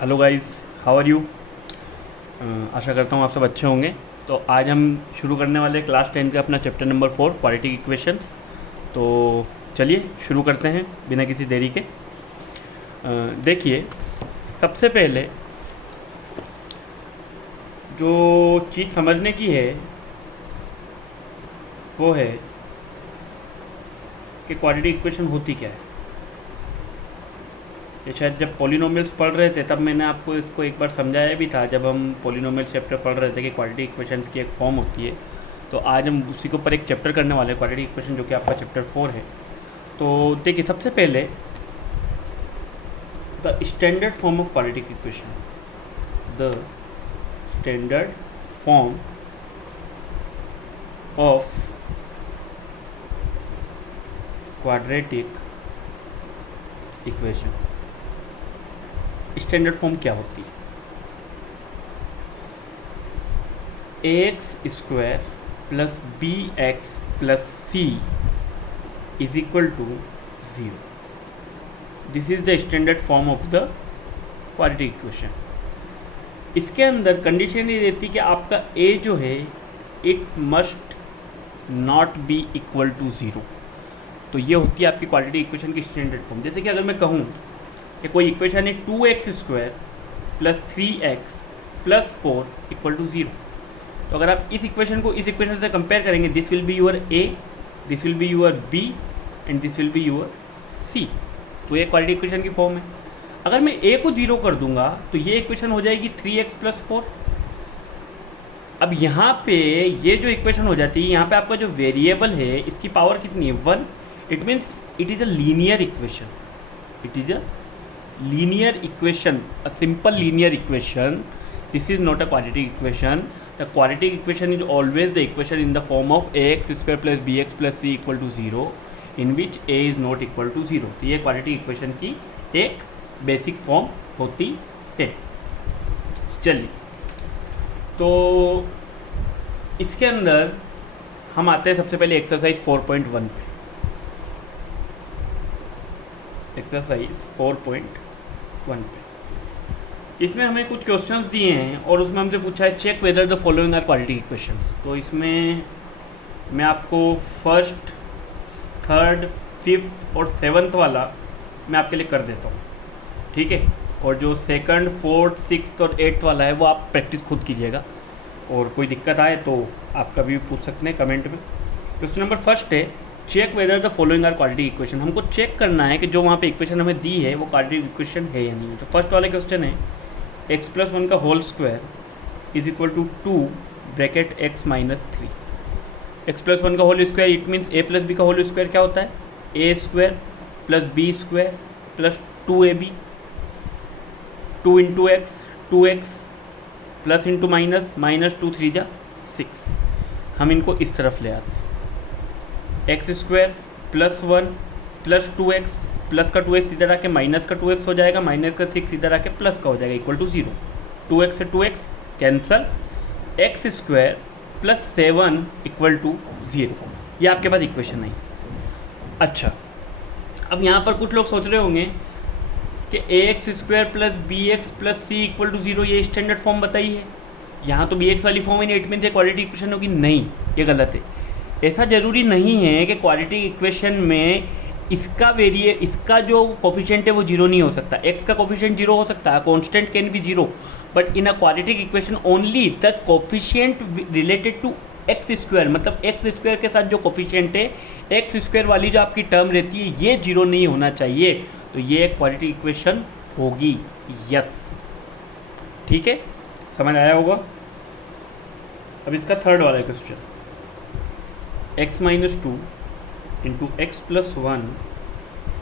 Hello guys, how are you. आशा करता हूँ आप सब अच्छे होंगे। तो आज हम शुरू करने वाले क्लास 10 का अपना चैप्टर नंबर 4 क्वाड्रेटिक इक्वेशंस। तो चलिए शुरू करते हैं बिना किसी देरी के। देखिए, सबसे पहले जो चीज़ समझने की है वो है कि क्वाड्रेटिक इक्वेशन होती क्या है। ये शायद जब पॉलिनोमियल्स पढ़ रहे थे तब मैंने आपको इसको एक बार समझाया भी था, जब हम पॉलिनोमियल चैप्टर पढ़ रहे थे कि क्वाड्रेटिक इक्वेशंस की एक फॉर्म होती है। तो आज हम उसी के ऊपर एक चैप्टर करने वाले हैं, क्वाड्रेटिक इक्वेशन, जो कि आपका चैप्टर 4 है। तो देखिए, सबसे पहले the standard form of quadratic equation, the standard form of quadratic equation. Standard form क्या होती है? X square plus B x plus c is equal to 0। This is the standard form of the quadratic equation. इसके अंदर condition ये रहती है कि आपका ए जो है it must not be equal to 0। तो ये होती है आपकी क्वाड्रेटिक इक्वेशन की स्टैंडर्ड फॉर्म। जैसे कि अगर मैं कहूँ कि कोई इक्वेशन है 2x square plus 3x plus 4 equal to 0, तो अगर आप इस इक्वेशन को इस इक्वेशन से कंपेयर करेंगे, this will be your a, this will be your b and this will be your c। तो ये क्वाड्रेटिक इक्वेशन की फॉर्म है। अगर मैं a को 0 कर दूंगा तो ये इक्वेशन हो जाएगी 3x प्लस 4। अब यहाँ पे ये जो इक्वेशन हो जाती है, यहाँ पे आपका जो वेरिएबल है इसकी पावर कितनी है? 1। It means it is a linear equation. It is a linear equation, a simple linear equation. This is not a quadratic equation. The quadratic equation is always the equation in the form of ax square plus bx plus c equal to 0, in which a is not equal to 0. तो ये quadratic equation की एक basic form होती है। चलिए, तो इसके अंदर हम आते हैं सबसे पहले एक्सरसाइज 4.1 पे। एक्सरसाइज 4.1 पे इसमें हमें कुछ क्वेश्चंस दिए हैं और उसमें हमसे पूछा है check whether the following are quadratic equations. तो इसमें मैं आपको फर्स्ट, थर्ड, फिफ्थ और सेवन्थ वाला मैं आपके लिए कर देता हूँ, ठीक है। और जो सेकंड, फोर्थ, सिक्स्थ और एट्थ वाला है वो आप प्रैक्टिस खुद कीजिएगा, और कोई दिक्कत आए तो आप कभी भी पूछ सकते हैं कमेंट में। क्वेश्चन नंबर फर्स्ट है check whether the following are quadratic equation. हमको चेक करना है कि जो वहाँ पे इक्वेशन हमें दी है वो क्वाड्रेटिक इक्वेशन है या नहीं है। तो फर्स्ट वाला क्वेश्चन है x प्लस 1 का whole square is equal to 2 bracket x minus 3। X plus 1 का whole square it means a plus B का होल स्क्वायर क्या होता है? a square plus b square plus 2ab, 2 into x 2x plus into minus minus 2 3 जा 6। हम इनको इस तरफ ले आते हैं। X square plus 1 plus 2x, plus का 2x इधर आके माइनस का 2x हो जाएगा, माइनस का 6 इधर आके प्लस का हो जाएगा, इक्वल टू 0। 2x से 2x cancel, x square plus 7 equal to 0। ये आपके पास इक्वेशन नहीं। अच्छा, अब यहाँ पर कुछ लोग सोच रहे होंगे कि ax square plus bx plus c equal to 0 ये स्टैंडर्ड फॉर्म बताई है, यहाँ तो bx वाली फॉर्म ही नहीं, इट मीन्स ये क्वाड्रेटिक इक्वेशन होगी। नहीं, ये गलत है। ऐसा ज़रूरी नहीं है कि क्वाड्रेटिक इक्वेशन में इसका जो कोफिशिएंट है वो 0 नहीं हो सकता। x का कोफिशिएंट 0 हो सकता है, constant can be 0, but in a quadratic equation only the coefficient related to x square, मतलब एक्स स्क्वायर के साथ जो कोफिशिएंट है, एक्स स्क्वायर वाली जो आपकी टर्म रहती है, ये 0 नहीं होना चाहिए। तो ये एक क्वाड्रेटिक इक्वेशन होगी, यस, ठीक है, समझ आया होगा। अब इसका थर्ड वाला question, x minus 2 into x plus 1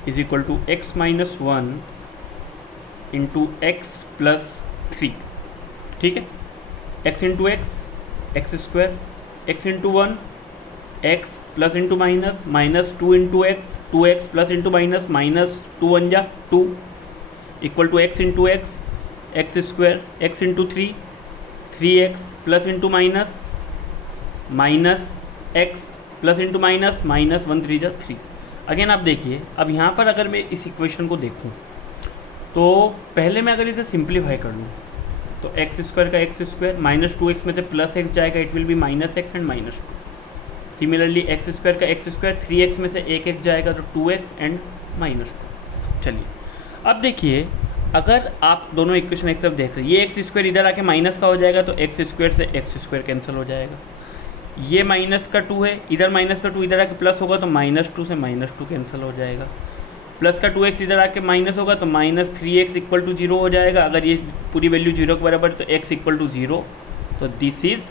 is equal to x minus 1 into x plus 3, ठीक है। x into x square, x into 1 x plus into minus minus 2 into x 2x plus into minus minus 2 1 जा 2 equal to x into x square, x into 3x plus into minus minus x plus into minus minus 1 3 जा 3। Again आप देखिए, अब यहाँ पर अगर मैं इस इक्वेशन को देखूँ तो पहले मैं अगर इसे सिंप्लीफाई कर लूँ तो एक्स स्क्वायर का एक्स स्क्वायर माइनस 2x में से प्लस एक्स जाएगा, it will be minus x and minus 2। Similarly x square का एक्स स्क्वायर 3x में से एक एक्स जाएगा तो 2x एंड माइनस 2। चलिए अब देखिए, अगर आप दोनों इक्वेशन एक तरफ देख रहे हैं, ये एक्स स्क्वायर इधर आके माइनस का हो जाएगा तो एक्स स्क्वायर से एक्स स्क्वायर कैंसिल हो जाएगा। ये माइनस का 2 है, इधर माइनस का 2 इधर आके प्लस होगा तो माइनस 2 से माइनस 2 कैंसिल हो जाएगा। प्लस का 2x इधर आके माइनस होगा तो माइनस 3x इक्वल टू 0 हो जाएगा। अगर ये पूरी वैल्यू 0 के बराबर तो x इक्वल टू 0, तो this is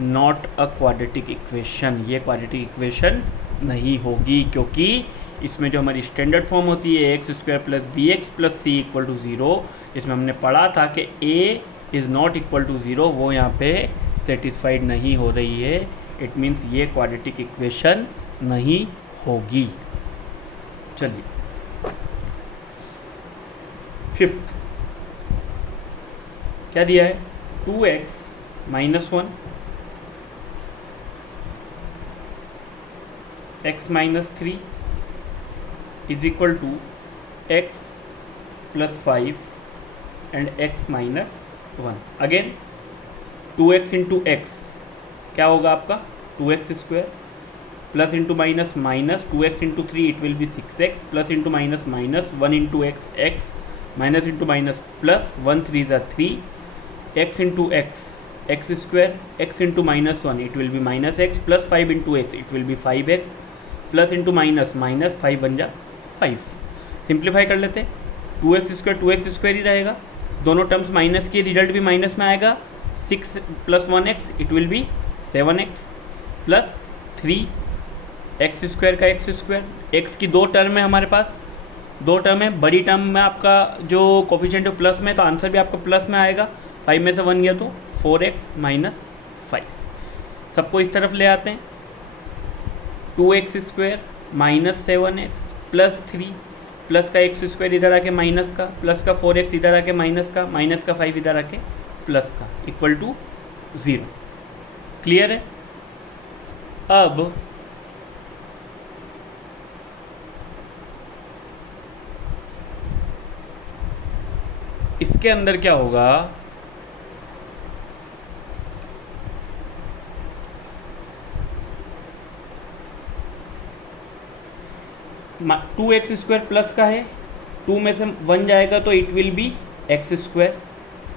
not a quadratic equation. ये क्वाड्रेटिक इक्वेशन नहीं होगी, क्योंकि इसमें जो हमारी स्टैंडर्ड फॉर्म होती है x square plus B x plus C equal to 0, इसमें हमने पढ़ा था कि a is not equal to 0, वो यहाँ पे सेटिस्फाइड नहीं हो रही है। इट मीन्स ये क्वाड्रेटिक इक्वेशन नहीं होगी। चलिए फिफ्थ क्या दिया है, 2x minus 1 x minus 3 is equal to x plus 5 and x minus 1। Again 2x into x क्या होगा आपका 2x square plus into minus minus 2x into 3 it will B 6x plus into minus minus 1 into x x minus into minus plus 1 3 ज़ा 3 x into x x square x into minus 1 it will be minus x plus 5 into x it will B 5x plus into minus minus 5 बन जा 5। Simplify कर लेते, 2x square ही रहेगा, दोनों terms minus की, result भी minus में आएगा। 6 plus 1x it will B 7x plus 3 x square का एक्स स्क्वायर, एक्स की दो टर्म है हमारे पास, दो टर्म है, बड़ी टर्म में आपका जो कोफिशिएंट है प्लस में, तो आंसर भी आपका प्लस में आएगा। 5 में से 1 गया तो 4x माइनस 5। सबको इस तरफ ले आते हैं, 2x square minus 7x plus 3 plus का एक्स स्क्वायर इधर आके माइनस का, प्लस का 4x इधर आके माइनस का, माइनस का 5 इधर आके प्लस का, इक्वल टू 0। क्लियर है। अब इसके अंदर क्या होगा, टू एक्स स्क्वायर प्लस का है, 2 में से 1 जाएगा तो it will be x square,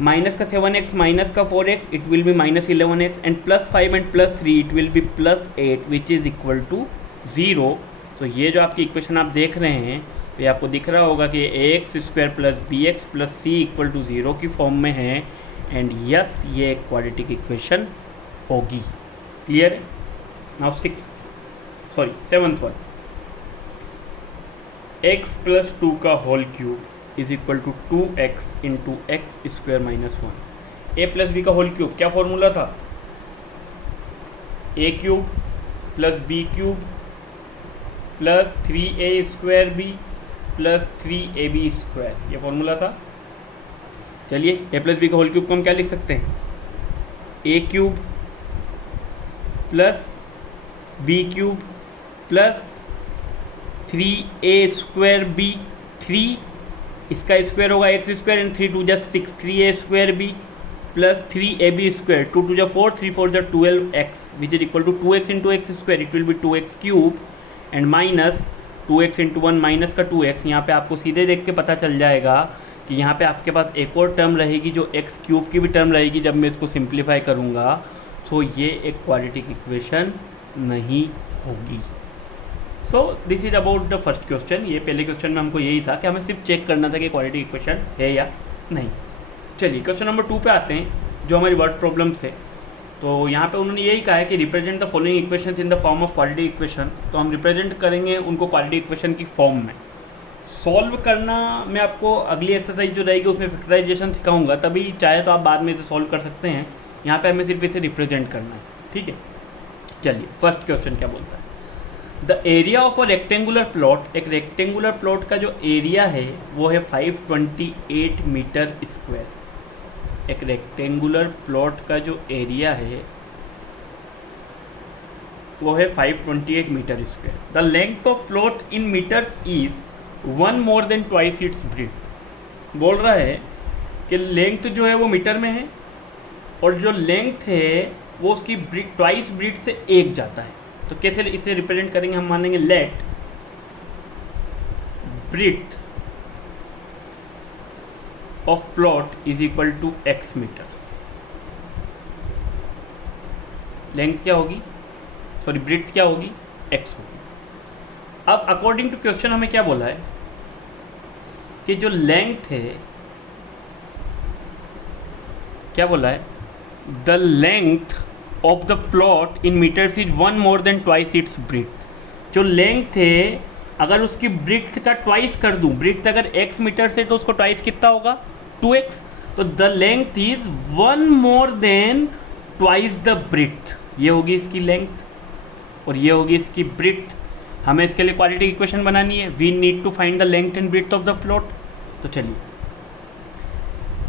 minus का 7x माइनस का 4x it will be minus 11x and plus 5 and plus 3 it will be plus 8 which is equal to 0। तो ये जो आपकी इक्वेशन आप देख रहे हैं तो ये आपको दिख रहा होगा कि X square plus B x plus C equal to 0 की फॉर्म में है, एंड यस ये एक क्वाड्रेटिक इक्वेशन होगी। क्लियर है। Now seventh one, x plus 2 का whole cube is equal to 2x into x square minus 1। A plus B का whole cube क्या फॉर्मूला था, A cube plus B cube plus 3a square B plus 3ab square, ये formula था। चलिए ए plus B का whole cube को हम क्या लिख सकते हैं, A cube plus B cube plus 3a square B, 3 इसका स्क्वायर होगा एक्स स्क्वायर एंड 3 2 जा 6, 3a square B plus 3ab square, 2 2 जा 4, 3 4 जा 12x which is equal to 2x into x square, it will be 2x cube and minus 2x into 1 minus का 2x। यहाँ पे आपको सीधे देख के पता चल जाएगा कि यहाँ पे आपके पास एक और टर्म रहेगी जो x क्यूब की भी टर्म रहेगी जब मैं इसको सिंप्लीफाई करूँगा। सो ये एक क्वाड्रेटिक इक्वेशन नहीं होगी। So this is about the first question. ये पहले क्वेश्चन में हमको यही था कि हमें सिर्फ चेक करना था कि क्वाड्रेटिक इक्वेशन है या नहीं। चलिए क्वेश्चन नंबर 2 पे आते हैं जो हमारी वर्ड प्रॉब्लम्स है। तो यहाँ पे उन्होंने यही कहा है कि represent the following equations in the form of quadratic equation. तो हम रिप्रेजेंट करेंगे उनको क्वाड्रेटिक इक्वेशन की फॉर्म में। सॉल्व करना मैं आपको अगली एक्सरसाइज जो रहेगी उसमें फैक्टराइजेशन सिखाऊंगा, तभी चाहे तो आप बाद में इसे सॉल्व कर सकते हैं। यहाँ पे हमें सिर्फ इसे रिप्रेजेंट करना है, ठीक है। चलिए फर्स्ट क्वेश्चन क्या बोलता है, the area of a rectangular plot. एक रेक्टेंगुलर प्लॉट का जो एरिया है वो है 528 मीटर स्क्वायर। एक रेक्टेंगुलर प्लॉट का जो एरिया है वो है 528 meter square. The length of plot in meters is 1 more than twice its breadth। बोल रहा है कि लेंथ जो है वो मीटर में है और जो लेंथ है वो उसकी ट्वाइस ब्रीथ से एक जाता है। तो कैसे इसे रिप्रेजेंट करेंगे, हम मानेंगे let breadth of plot is equal to x meters. Length क्या होगी, सॉरी ब्रीथ क्या होगी, x होगी। अब अकॉर्डिंग टू क्वेश्चन हमें क्या बोला है कि जो लेंथ है, क्या बोला है, the length of the plot in meters is 1 more than twice its breadth. जो लेंथ है अगर उसकी ब्रीथ का ट्वाइस कर दूं, ब्रीथ अगर x मीटर से तो उसको ट्वाइस कितना होगा, 2x। तो the length is 1 more than twice the breadth. ये होगी इसकी लेंथ और ये होगी इसकी ब्रीथ। हमें इसके लिए क्वाड्रेटिक इक्वेशन बनानी है, we need to find the length and breadth of the plot. तो चलिए,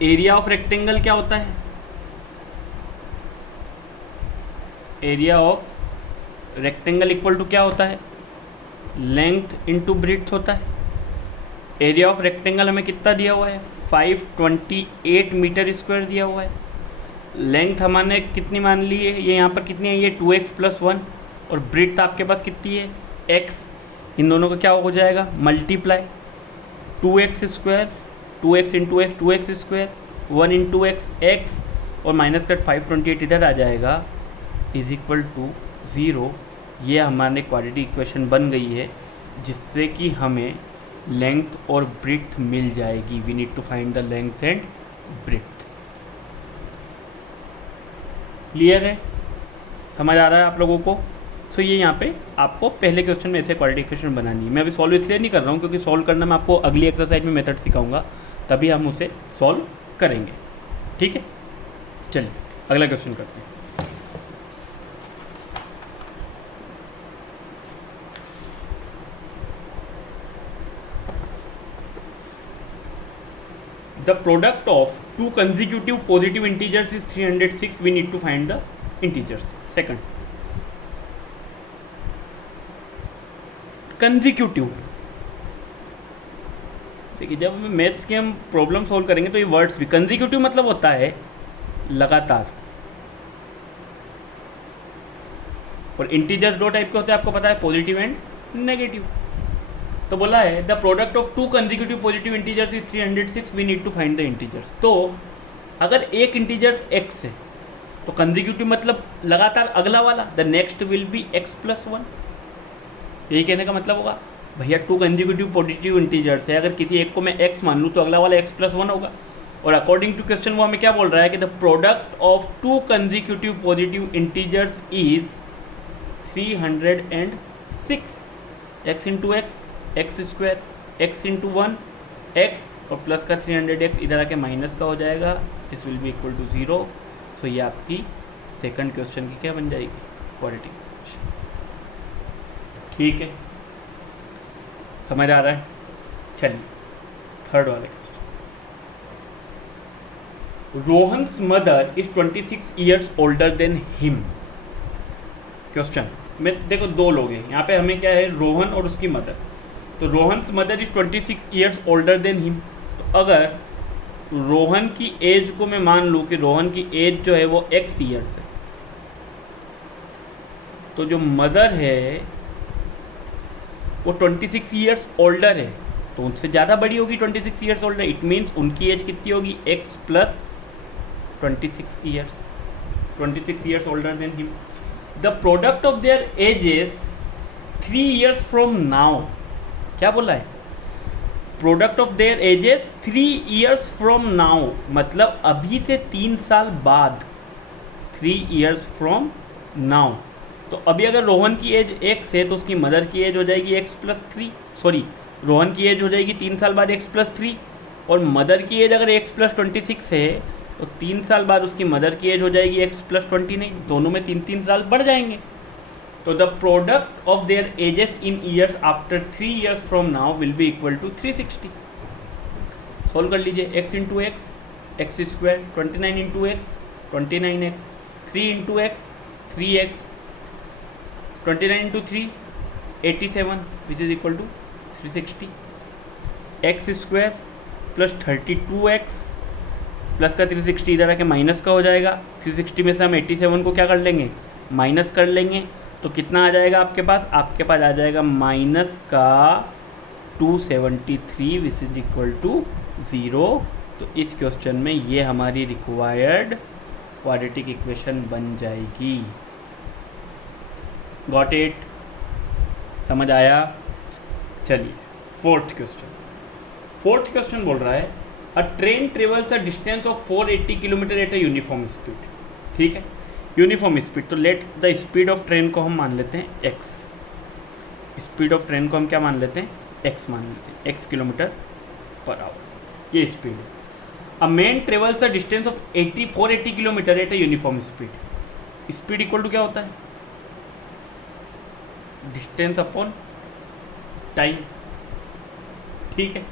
एरिया ऑफ रेक्टेंगल क्या होता है, area of rectangle equal to क्या होता है, लेंथ इनटू ब्रीथ होता है। एरिया ऑफ रेक्टेंगल हमें कितना दिया हुआ है, 528 मीटर स्क्वायर दिया हुआ है। लेंथ हमने कितनी मान ली है, ये यहाँ पर कितनी है, ये 2x + 1 और ब्रीथ आपके पास कितनी है, x। इन दोनों का क्या हो जाएगा, multiply 2x square, 2x into x, 2x square, 1 into x, x और माइनस कट 528 इधर आ जाएगा, इज इक्वल टू 0। ये हमारे क्वाड्रेटिक इक्वेशन बन गई है जिससे कि हमें लेंथ और ब्रीथ मिल जाएगी। We need to find the length and breadth. Clear है, समझ आ रहा है आप लोगों को। सो ये यहाँ पे आपको पहले क्वेश्चन में ऐसे क्वाड्रेटिक इक्वेशन बनानी है। मैं अभी सॉल्व इसलिए नहीं कर रहा हूँ क्योंकि सॉल्व करना मैं आपको अगली एक्सरसाइज में मेथड सिखाऊंगा, तभी हम उसे सॉल्व करेंगे। ठीक है, चलिए अगला क्वेश्चन करते हैं। The product of two consecutive positive integers is 306. We need to find the integers. Second, consecutive। देखिए, जब मैथ्स के हम प्रॉब्लम सॉल्व करेंगे तो ये वर्ड्स भी, consecutive मतलब होता है लगातार, और इंटीजर्स दो टाइप के होते हैं, आपको पता है, पॉजिटिव एंड नेगेटिव। तो बोला है the product of two consecutive positive integers is 306। We need to find the integers. तो अगर एक इंटीजर x है तो कंसेक्यूटिव मतलब लगातार अगला वाला, the next will be x + 1। यही कहने का मतलब होगा भैया टू कंसेक्यूटिव पॉजिटिव इंटीजर्स है, अगर किसी एक को मैं x मान लूँ तो अगला वाला x + 1 होगा। और अकॉर्डिंग टू क्वेश्चन वो हमें क्या बोल रहा है कि the product of two consecutive positive integers is 306। x into x, x square, x into 1 x और प्लस का 300x इधर आके माइनस का हो जाएगा, this will be equal to 0। So ये आपकी सेकंड क्वेश्चन की क्या बन जाएगी, क्वाड्रेटिक इक्वेशन। ठीक है, समझ आ रहा है। चलिए थर्ड वाले question. Rohan's mother is 26 years older than him. Question में देखो दो लोग हैं यहाँ पे, हमें क्या है, रोहन और उसकी मदर। तो Rohan's mother is 26 years older than him. तो अगर रोहन की एज को मैं मान लूँ कि रोहन की एज जो है वो x ईयर्स है, तो जो मदर है वो 26 ईयर्स ओल्डर है, तो उनसे ज़्यादा बड़ी होगी 26 ईयर्स ओल्डर। इट मीन्स उनकी एज कितनी होगी, x + 26 years, 26 years older than him. The product of their edges 3 years from now. क्या बोला है, product of their edges 3 years from now, मतलब अभी से 3 साल बाद, 3 ईयर्स फ्रॉम नाउ। तो अभी अगर रोहन की एज x है तो उसकी मदर की एज हो जाएगी x + 3, सॉरी रोहन की एज हो जाएगी 3 साल बाद x + 3, और मदर की एज अगर x + 26 है तो 3 साल बाद उसकी मदर की एज हो जाएगी x + 29, दोनों में 3-3 साल बढ़ जाएंगे। तो the product of their ages in years after 3 years from now will be equal to 360। Solve कर लीजिए, x into x, x square, 29 into x, 29x, 3 into x, 3x, 29 into 3, 87 which is equal to 360, x square plus 32x plus का 360 इधर आके minus का हो जाएगा। 360 में से हम 87 को क्या कर लेंगे, माइनस कर लेंगे। तो कितना आ जाएगा आपके पास, आपके पास आ जाएगा माइनस का 273 विच इज इक्वल टू 0। तो इस क्वेश्चन में ये हमारी रिक्वायर्ड क्वाड्रेटिक इक्वेशन बन जाएगी। गॉट इट, समझ आया। चलिए फोर्थ क्वेश्चन बोल रहा है अ train travels a distance of 480 kilometre at a uniform speed. ठीक है, यूनिफॉर्म स्पीड, तो let the speed of train को हम मान लेते हैं x। स्पीड ऑफ ट्रेन को हम क्या मान लेते हैं, x मान लेते हैं, x किलोमीटर पर आवर, ये स्पीड है। A man travels a distance of 480 kilometre at a uniform speed. Speed equal to क्या होता है, डिस्टेंस अपॉन टाइम। ठीक है,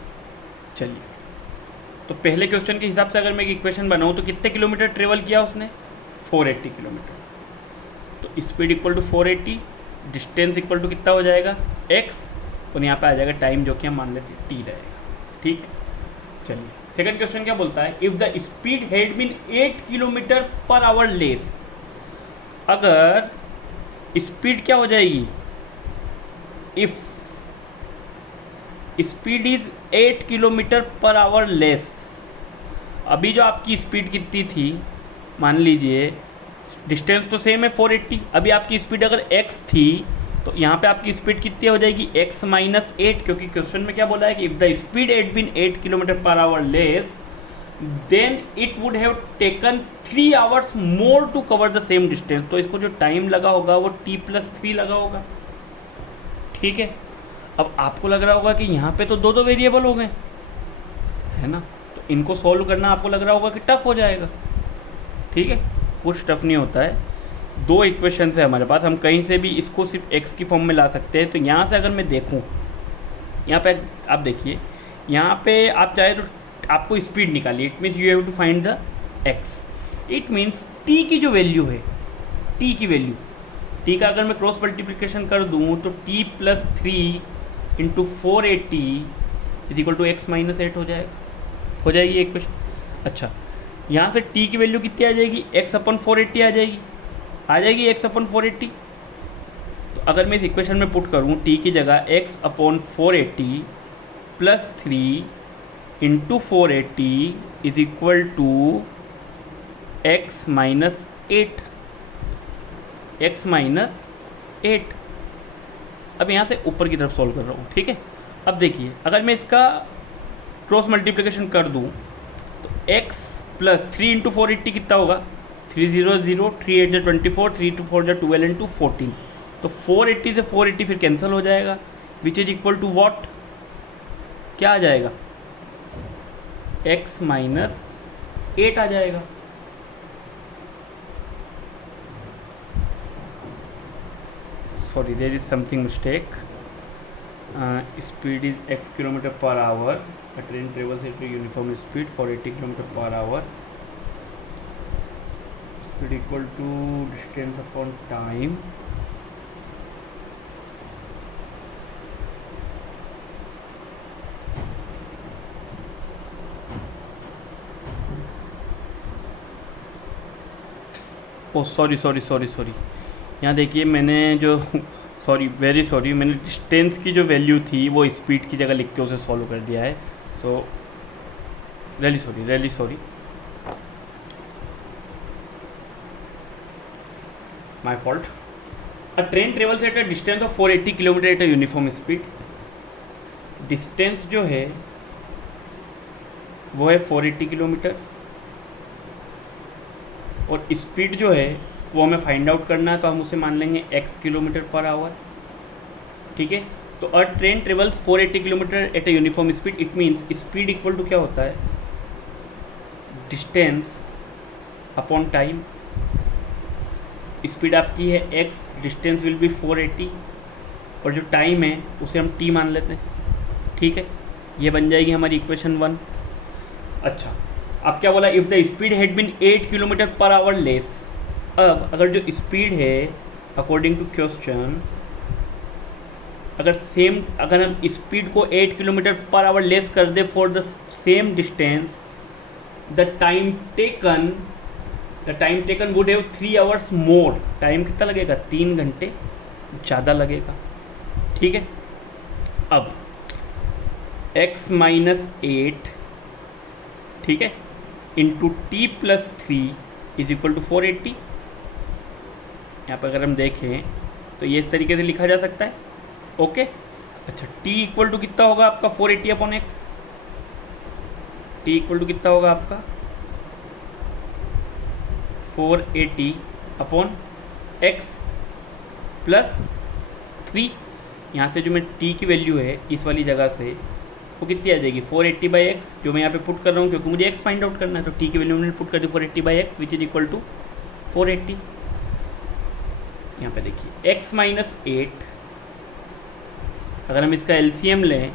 चलिए तो पहले क्वेश्चन के हिसाब से अगर मैं एक इक्वेशन बनाऊं तो कितने किलोमीटर ट्रेवल किया उसने, 480 किलोमीटर। तो speed equal to 480, distance equal to कितना हो जाएगा x, और यहाँ पे आ जाएगा टाइम जो कि हम मान लेते हैं t रहेगा। ठीक है, चलिए सेकंड क्वेश्चन क्या बोलता है, if the speed had been 8 kilometre per hour less. अगर स्पीड क्या हो जाएगी, if speed is 8 kilometre per hour less. अभी जो आपकी स्पीड कितनी थी, मान लीजिए डिस्टेंस तो सेम है 480, अभी आपकी स्पीड अगर x थी तो यहाँ पे आपकी स्पीड कितनी हो जाएगी, x माइनस 8, क्योंकि क्वेश्चन में क्या बोला है कि if the speed had been 8 kilometre per hour less then it would have taken 3 hours more to cover the same distance. तो इसको जो टाइम लगा होगा वो t+3 लगा होगा। ठीक है, अब आपको लग रहा होगा कि यहाँ पे तो दो वेरिएबल हो गए, है ना, तो इनको सॉल्व करना आपको लग रहा होगा कि टफ हो जाएगा। ठीक है, कुछ टफ नहीं होता है, दो इक्वेशन है हमारे पास, हम कहीं से भी इसको सिर्फ x की फॉर्म में ला सकते हैं। तो यहाँ से अगर मैं देखूँ, यहाँ पे आप देखिए, यहाँ पे आप चाहे तो आपको स्पीड निकालिए, it means you have to find the x। It means t की जो वैल्यू है, t की वैल्यू, t का अगर मैं क्रॉस मल्टीप्लिकेशन कर दूँ तो t+3 into 480 is equal to x minus 8 हो जाएगा, हो जाएगी एक क्वेश्चन। अच्छा, यहाँ से t की वैल्यू कितनी आ जाएगी, x/480 आ जाएगी x/480। तो अगर मैं इस इक्वेशन में पुट करूँ t की जगह x/480 plus 3 into 480 is equal to x minus 8, x minus 8। अब यहाँ से ऊपर की तरफ सॉल्व कर रहा हूँ। ठीक है, अब देखिए अगर मैं इसका क्रॉस मल्टीप्लिकेशन कर दूँ तो x प्लस 3 इंटू 480 कितना होगा, 300, 3 8 जा 24, 3 2 4 जा 12 इंटू 14। तो 480 से 480 फिर कैंसिल हो जाएगा, which is equal to what, क्या आ जाएगा, x माइनस 8 आ जाएगा। Sorry, there is something mistake. Speed is x kilometer per hour. A train travels at a uniform speed for 80 kilometer per hour. Speed equal to distance upon time. Oh, sorry. यहाँ देखिए मैंने जो very sorry, मैंने distance की जो value थी वो speed की जगह लिख के उसे सॉल्व कर दिया है। So really sorry, my fault. A train travels at a distance of 480 kilometre at a uniform speed. Distance जो है वो है 480 किलोमीटर और स्पीड जो है वो हमें फाइंड आउट करना है, तो हम उसे मान लेंगे x किलोमीटर पर आवर। ठीक है, तो a train travels 480 kilometre at a uniform speed, it means speed equal to क्या होता है, डिस्टेंस अपॉन टाइम। स्पीड आपकी है x, डिस्टेंस विल बी 480 और जो टाइम है उसे हम t मान लेते हैं। ठीक है, ये बन जाएगी हमारी इक्वेशन 1। अच्छा, अब क्या बोला, if the speed had been 8 kilometre per hour less. अब अगर जो स्पीड है अकॉर्डिंग टू क्वेश्चन, अगर हम स्पीड को 8 किलोमीटर पर आवर लेस कर दे for the same distance, the time taken would have 3 hours more. Time कितना लगेगा? 3 घंटे ज़्यादा लगेगा। ठीक है, अब x माइनस 8, ठीक है, into t plus 3 is equal to 480। यहाँ पर अगर हम देखें तो ये इस तरीके से लिखा जा सकता है। ओके, अच्छा, t इक्वल टू कितना होगा आपका? 480 upon x. t equal to कितना होगा आपका? 480 अपॉन एक्स प्लस 3। यहाँ से जो मैं t की वैल्यू है इस वाली जगह से वो कितनी आ जाएगी? 480 बाई एक्स, जो मैं यहाँ पे पुट कर रहा हूँ क्योंकि मुझे x फाइंड आउट करना है। तो t की वैल्यू मैंने पुट कर दी 480 by x which is equal to 480। यहाँ पे देखिए x माइनस 8, अगर हम इसका LCM लें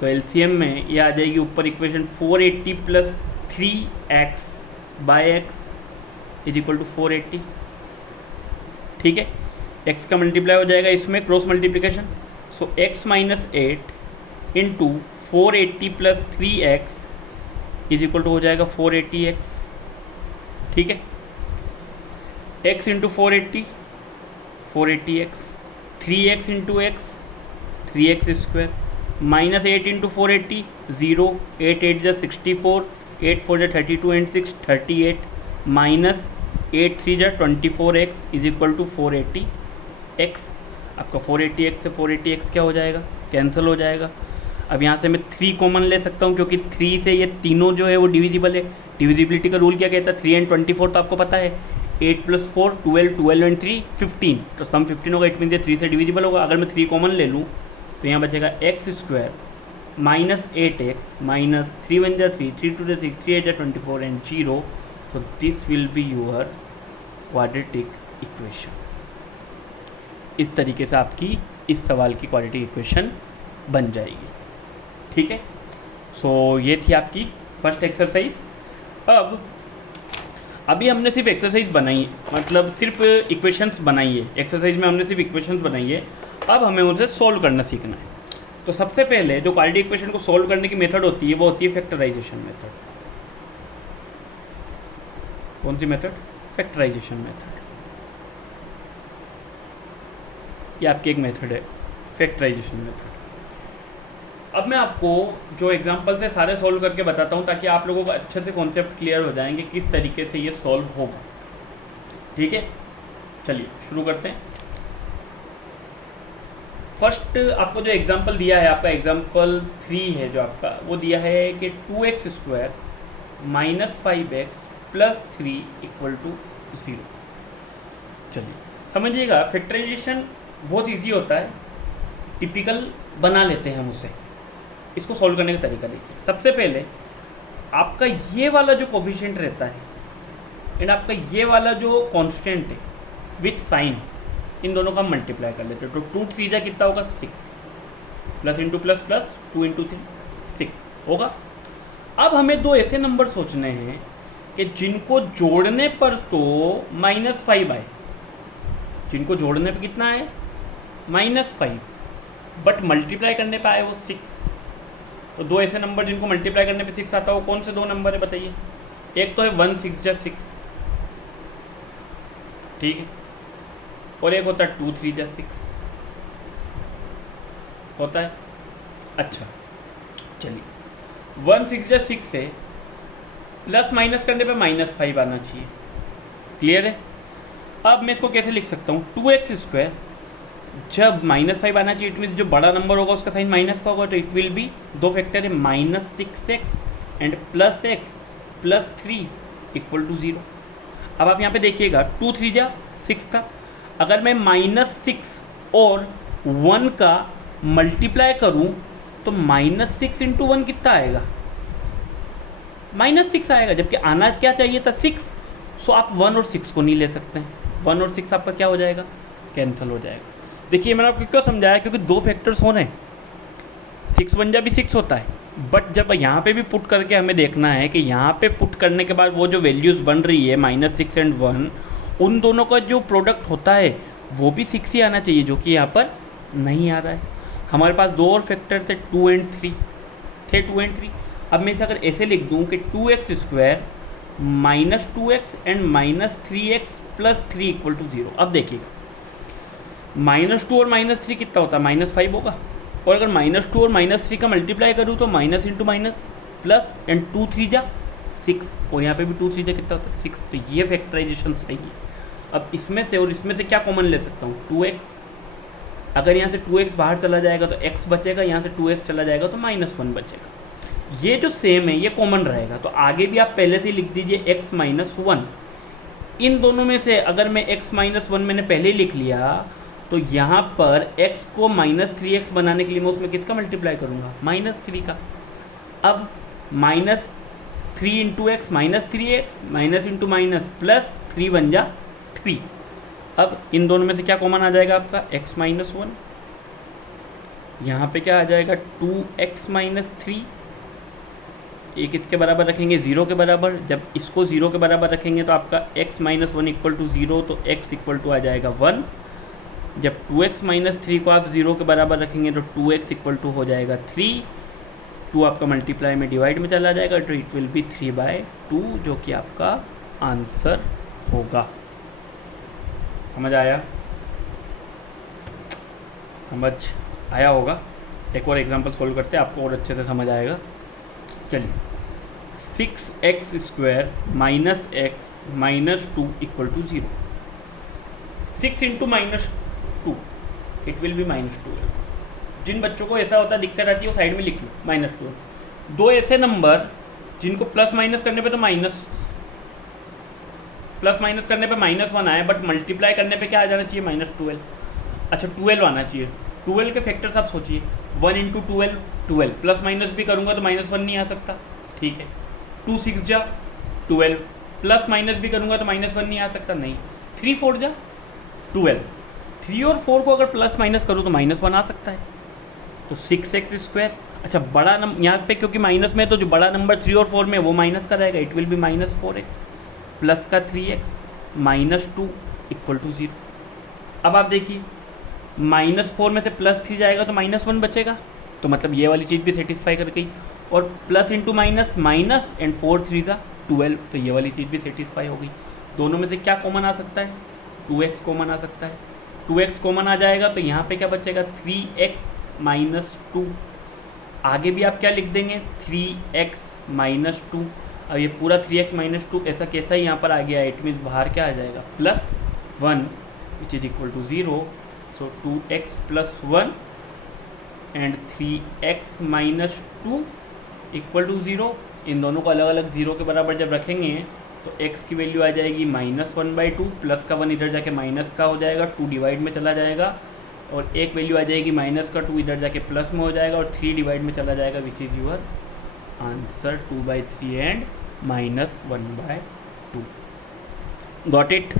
तो LCM में ये आ जाएगी ऊपर equation 480 plus 3x by x is equal to 480। ठीक है, x का मल्टीप्लाई हो जाएगा इसमें cross multiplication, so x minus 8 into 480 plus 3x is equal to हो जाएगा 480x। ठीक है, x into 480 480x, 3x into x 3x square, minus 8 into 480 0, 8 8 जा 64, 8 4 जा 32 एंड 6 38, माइनस 8 3 जा 24x is equal to 480x। आपका 480x से 480x क्या हो जाएगा? कैंसिल हो जाएगा। अब यहाँ से मैं 3 कॉमन ले सकता हूँ क्योंकि 3 से ये तीनों जो है वो डिविजिबल है। डिविजिबिलिटी का रूल क्या कहता है? 3 एंड 24 तो आपको पता है। 8 प्लस 4 12, 12 एंड 3 15, तो सम 15 होगा। इट मीन ये 3 से डिविजिबल होगा। अगर मैं 3 कॉमन ले लूँ तो यहाँ बचेगा x square minus 8x minus 3 1 जा 3, 3 2 जा 6, 3 8 जा 24 and 0। So this will be your quadratic equation. इस तरीके से आपकी इस सवाल की क्वाड्रेटिक इक्वेशन बन जाएगी। ठीक है, सो ये थी आपकी फर्स्ट एक्सरसाइज। अभी हमने सिर्फ एक्सरसाइज बनाई, मतलब सिर्फ इक्वेशंस बनाई है। एक्सरसाइज में हमने सिर्फ इक्वेशंस बनाई है। अब हमें उसे सॉल्व करना सीखना है। तो सबसे पहले जो क्वाड्रेटिक इक्वेशन को सॉल्व करने की मेथड होती है वो होती है फैक्टराइजेशन मेथड। कौन सी मेथड? Factorisation method. ये आपकी एक मेथड है, फैक्टराइजेशन मेथड। अब मैं आपको जो एग्जांपल से सारे सॉल्व करके बताता हूँ ताकि आप लोगों को अच्छे से कॉन्सेप्ट क्लियर हो जाएंगे किस तरीके से ये सॉल्व होगा। ठीक है, चलिए शुरू करते हैं। फर्स्ट आपको जो एग्जांपल दिया है, आपका एग्जांपल 3 है जो आपका, वो दिया है कि 2x square minus 5x plus 3 equal to 0। चलिए समझिएगा, फैक्टराइजेशन बहुत इजी होता है, टिपिकल बना लेते हैं हम उसे। इसको सॉल्व करने का तरीका देखिए। सबसे पहले आपका ये वाला जो कोफिशिएंट रहता है एंड आपका ये वाला जो कांस्टेंट है विथ साइन, इन दोनों का मल्टीप्लाई कर लेते हैं। तो 2 3 जा कितना होगा? 6, plus into plus plus 2 into 3 6 होगा। अब हमें दो ऐसे नंबर सोचने हैं कि जिनको जोड़ने पर तो -5 आए। जिनको जोड़ने पर कितना है? -5, बट मल्टीप्लाई करने पर आए वो 6। तो दो ऐसे नंबर जिनको मल्टीप्लाई करने पे 6 आता है, वो कौन से दो नंबर है बताइए? एक तो है 1 6 जा 6, ठीक है, और एक होता है 2 3 जा 6 होता है। अच्छा चलिए 1 6 जा 6 से प्लस माइनस करने पे -5 आना चाहिए। क्लियर है? अब मैं इसको कैसे लिख सकता हूँ? 2x स्क्वायर, जब -5 आना चाहिए इट मीन जो बड़ा नंबर होगा उसका साइन माइनस का होगा, तो इट विल बी, दो फैक्टर है, -6x and plus x plus 3 equal to 0। अब आप यहाँ पे देखिएगा 2 3 जा 6 था। अगर मैं -6 और 1 का मल्टीप्लाई करूँ तो -6 इंटू 1 कितना आएगा? -6 आएगा, जबकि आना क्या चाहिए था? 6। सो आप 1 और 6 को नहीं ले सकते हैं। 1 और 6 आपका क्या हो जाएगा? कैंसिल हो जाएगा। देखिए मैंने आपको क्यों समझाया, क्योंकि दो फैक्टर्स हो रहे हैं। 6 1 जा भी 6 होता है, बट जब यहाँ पे भी पुट करके हमें देखना है कि यहाँ पे पुट करने के बाद वो जो वैल्यूज़ बन रही है -6 एंड 1, उन दोनों का जो प्रोडक्ट होता है वो भी 6 ही आना चाहिए, जो कि यहाँ पर नहीं आ रहा है। हमारे पास दो और फैक्टर थे 2 एंड 3 थे, 2 एंड 3। अब मैं इसे अगर ऐसे लिख दूँ कि 2x² minus 2x and minus 3x plus 3 equal to 0। अब देखिएगा -2 और -3 कितना होता है, -5 होगा। और अगर -2 और -3 का मल्टीप्लाई करूँ तो minus into minus plus and 2 3 जा 6, और यहाँ पे भी 2 3 जा कितना होता है 6। तो ये फैक्टराइजेशन सही है। अब इसमें से और इसमें से क्या कॉमन ले सकता हूँ, 2x। अगर यहाँ से 2x बाहर चला जाएगा तो x बचेगा, यहाँ से 2x चला जाएगा तो -1 बचेगा। ये जो सेम है ये कॉमन रहेगा, तो आगे भी आप पहले से ही लिख दीजिए x -1। इन दोनों में से अगर मैं x -1 मैंने पहले ही लिख लिया, तो यहाँ पर x को -3x बनाने के लिए मैं उसमें किसका मल्टीप्लाई करूँगा, -3 का। अब -3 into x -3x minus into minus plus 3 बन जा 3। अब इन दोनों में से क्या कॉमन आ जाएगा आपका, x -1। यहाँ पे क्या आ जाएगा 2x -3। एक इसके बराबर रखेंगे 0 के बराबर। जब इसको 0 के बराबर रखेंगे तो आपका x -1 इक्वल टू 0, तो x इक्वल टू आ जाएगा 1। जब 2x -3 को आप 0 के बराबर रखेंगे तो 2x इक्वल टू हो जाएगा 3। 2 आपका मल्टीप्लाई में डिवाइड में चला जाएगा, तो इट विल बी 3/2, जो कि आपका आंसर होगा। समझ आया, समझ आया होगा। एक और एग्जांपल सोल्व करते हैं, आपको और अच्छे से समझ आएगा। चलिए, 6x² minus x minus 2 equal to 0। 6 into -2 it will be -2। जिन बच्चों को ऐसा होता है दिक्कत आती है वो साइड में लिख लो -2। दो ऐसे नंबर जिनको प्लस माइनस करने पे तो प्लस माइनस करने पे -1 आए, बट मल्टीप्लाई करने पे क्या आ जाना चाहिए, -12। अच्छा 12 आना चाहिए। 12 के फैक्टर्स आप सोचिए, 1 इंटू 12 12, प्लस माइनस भी करूँगा तो -1 नहीं आ सकता, ठीक है। 2 6 जा 12, प्लस माइनस भी करूँगा तो -1 नहीं आ सकता, नहीं। 3 4 जा 12, 3 और 4 को अगर प्लस माइनस करूँ तो -1 आ सकता है। तो 6x²। अच्छा बड़ा नंबर यहाँ पे क्योंकि माइनस में, तो जो बड़ा नंबर 3 और 4 में वो माइनस का रहेगा, it will B -4x plus का 3x -2 इक्वल टू 0। अब आप देखिए -4 में से +3 जाएगा तो -1 बचेगा, तो मतलब ये वाली चीज़ भी सेटिस्फाई कर गई। और plus into minus minus and 4 3 जा 12, तो ये वाली चीज़ भी सेटिस्फाई हो गई। दोनों में से क्या कॉमन आ सकता है, 2x कॉमन आ सकता है। 2x कॉमन आ जाएगा तो यहाँ पे क्या बचेगा, 3x -2। आगे भी आप क्या लिख देंगे, 3x -2। अब ये पूरा 3x -2 ऐसा कैसा ही यहाँ पर आ गया, इट मीन्स बाहर क्या आ जाएगा, +1 which is equal to 0। So 2x + 1 and 3x -2 equal to 0। इन दोनों को अलग अलग 0 के बराबर जब रखेंगे तो x की वैल्यू आ जाएगी -1/2, प्लस का 1 इधर जाके माइनस का हो जाएगा, 2 डिवाइड में चला जाएगा, और एक वैल्यू आ जाएगी -2 इधर जाके प्लस में हो जाएगा, और 3 डिवाइड में चला जाएगा, which is your answer 2/3 and -1/2। Got it.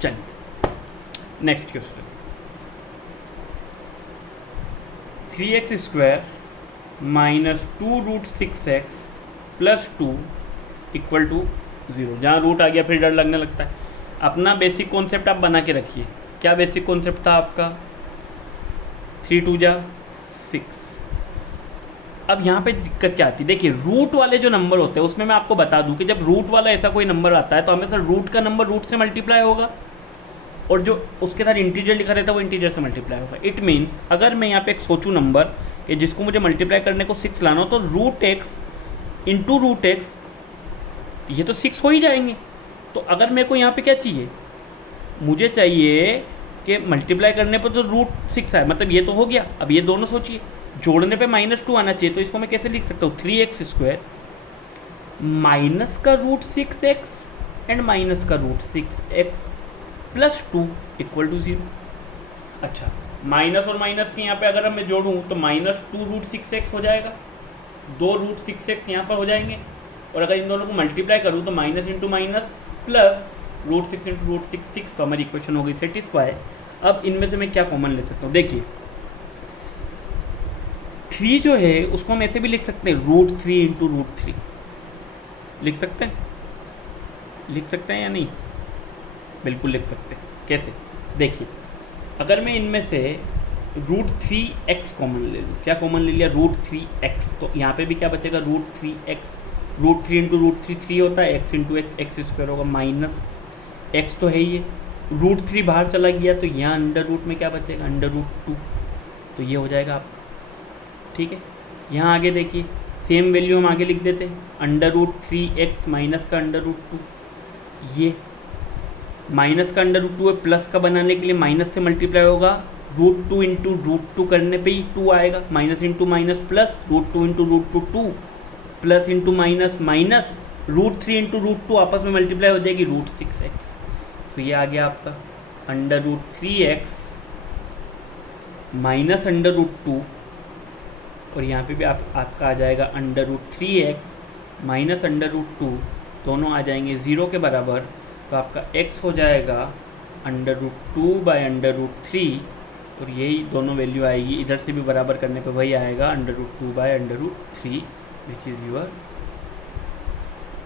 चलिए next question, 3x² -2√6x + 2 equal to 0। जहाँ रूट आ गया फिर डर लगने लगता है। अपना बेसिक कॉन्सेप्ट आप बना के रखिए। क्या बेसिक कॉन्सेप्ट था आपका, 3 2 जा 6। अब यहाँ पे दिक्कत क्या आती है, देखिए रूट वाले जो नंबर होते हैं उसमें मैं आपको बता दूं कि जब रूट वाला ऐसा कोई नंबर आता है तो हमेशा रूट का नंबर रूट से मल्टीप्लाई होगा, और जो उसके साथ इंटीजर लिखा रहता है वो इंटीजर से मल्टीप्लाई होगा। इट मीन्स अगर मैं यहाँ पे एक सोचूं नंबर कि जिसको मुझे मल्टीप्लाई करने को 6 लाना हो, तो √x इंटू √x, ये तो 6 हो ही जाएंगे। तो अगर मेरे को यहाँ पे क्या चाहिए, मुझे चाहिए कि मल्टीप्लाई करने पर तो √6 आए, मतलब ये तो हो गया। अब ये दोनों सोचिए, जोड़ने पे -2 आना चाहिए, तो इसको मैं कैसे लिख सकता हूँ, 3x² माइनस का √6x एंड माइनस का √6x प्लस 2 इक्वल टू 0। अच्छा माइनस और माइनस के यहाँ पे अगर मैं जोड़ूँ तो -2√6x हो जाएगा, 2 √6x यहाँ पर हो जाएंगे, और अगर इन दोनों को मल्टीप्लाई करूँ तो minus into minus plus √6 into √6, तो हमारी इक्वेशन हो गई सेटिस्फाई। अब इनमें से मैं क्या कॉमन ले सकता हूँ, देखिए 3 जो है उसको हम ऐसे भी लिख सकते हैं, √3 इंटू √3 लिख सकते हैं या नहीं, बिल्कुल लिख सकते हैं। कैसे, देखिए अगर मैं इनमें से √3x कॉमन ले लो। क्या कॉमन ले लिया? √3x। तो यहाँ पे भी क्या बचेगा? √3x। √3 इंटू √3 3 होता है, x into x x square होगा, माइनस x तो है ही है, √3 बाहर चला गया तो यहाँ अंडर रूट में क्या बचेगा? √2। तो ये हो जाएगा आपका। ठीक है, यहाँ आगे देखिए सेम वैल्यू हम आगे लिख देते हैं, √3x माइनस का √2। ये माइनस का √2 है, प्लस का बनाने के लिए माइनस से मल्टीप्लाई होगा, √2 इंटू √2 करने पे ही 2 आएगा, minus into minus plus, √2 into √2 2, plus into minus minus, √3 into √2 आपस में मल्टीप्लाई हो जाएगी √6x। तो ये आ गया आपका √3x माइनस √2, और यहाँ पे भी आपका आ जाएगा √3x माइनस √2, दोनों आ जाएंगे 0 के बराबर। तो आपका x हो जाएगा √2 बाय √3, और यही दोनों वैल्यू आएगी, इधर से भी बराबर करने पे वही आएगा √2 by √3, which is your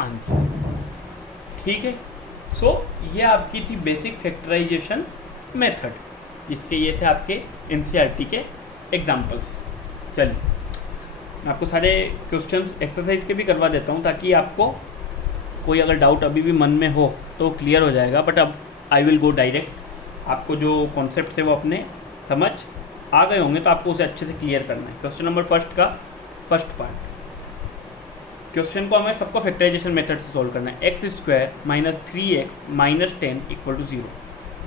answer. ठीक है, सो ये आपकी थी बेसिक फैक्टराइजेशन मेथड, जिसके ये थे आपके एनसीईआरटी के एग्जाम्पल्स। चलिए, मैं आपको सारे क्वेश्चंस एक्सरसाइज के भी करवा देता हूँ, ताकि आपको कोई अगर डाउट अभी भी मन में हो तो क्लियर हो जाएगा। बट अब आई विल गो डायरेक्ट, आपको जो कॉन्सेप्ट है वो अपने समझ आ गए होंगे, तो आपको उसे अच्छे से क्लियर करना है। क्वेश्चन नंबर फर्स्ट का फर्स्ट पार्ट, क्वेश्चन को हमें सबको फैक्टराइजेशन मेथड से सॉल्व करना है। x² minus 3x minus 10 equal to 0।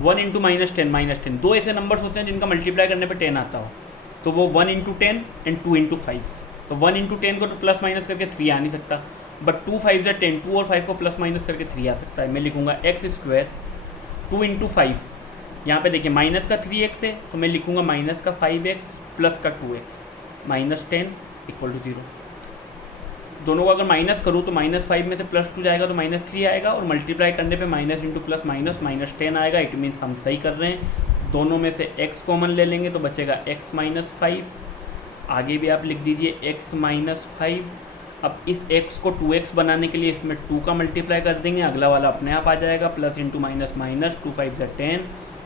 1 into -10 -10, दो ऐसे नंबर्स होते हैं जिनका मल्टीप्लाई करने पे 10 आता हो, तो वो 1 इंटू 10 एंड 2 इंटू 5। तो 1 इंटू 10 को तो प्लस माइनस करके 3 आ नहीं सकता, बट 2 5 से 10, 2 और 5 को प्लस माइनस करके 3 आ सकता है। मैं लिखूंगा x² 2 इंटू 5, यहाँ पे देखिए माइनस का 3x है, तो मैं लिखूंगा माइनस का 5x प्लस का 2x माइनस 10 इक्वल टू 0। दोनों को अगर माइनस करूँ तो -5 में से +2 जाएगा तो -3 आएगा, और मल्टीप्लाई करने पे माइनस इंटू प्लस माइनस -10 आएगा। इट मीन्स हम सही कर रहे हैं। दोनों में से x कॉमन ले लेंगे तो बचेगा x माइनस 5। आगे भी आप लिख दीजिए x माइनस 5। अब इस x को 2x बनाने के लिए इसमें 2 का मल्टीप्लाई कर देंगे, अगला वाला अपने आप आ जाएगा, प्लस इंटू माइनस माइनस, 2 5 से 10,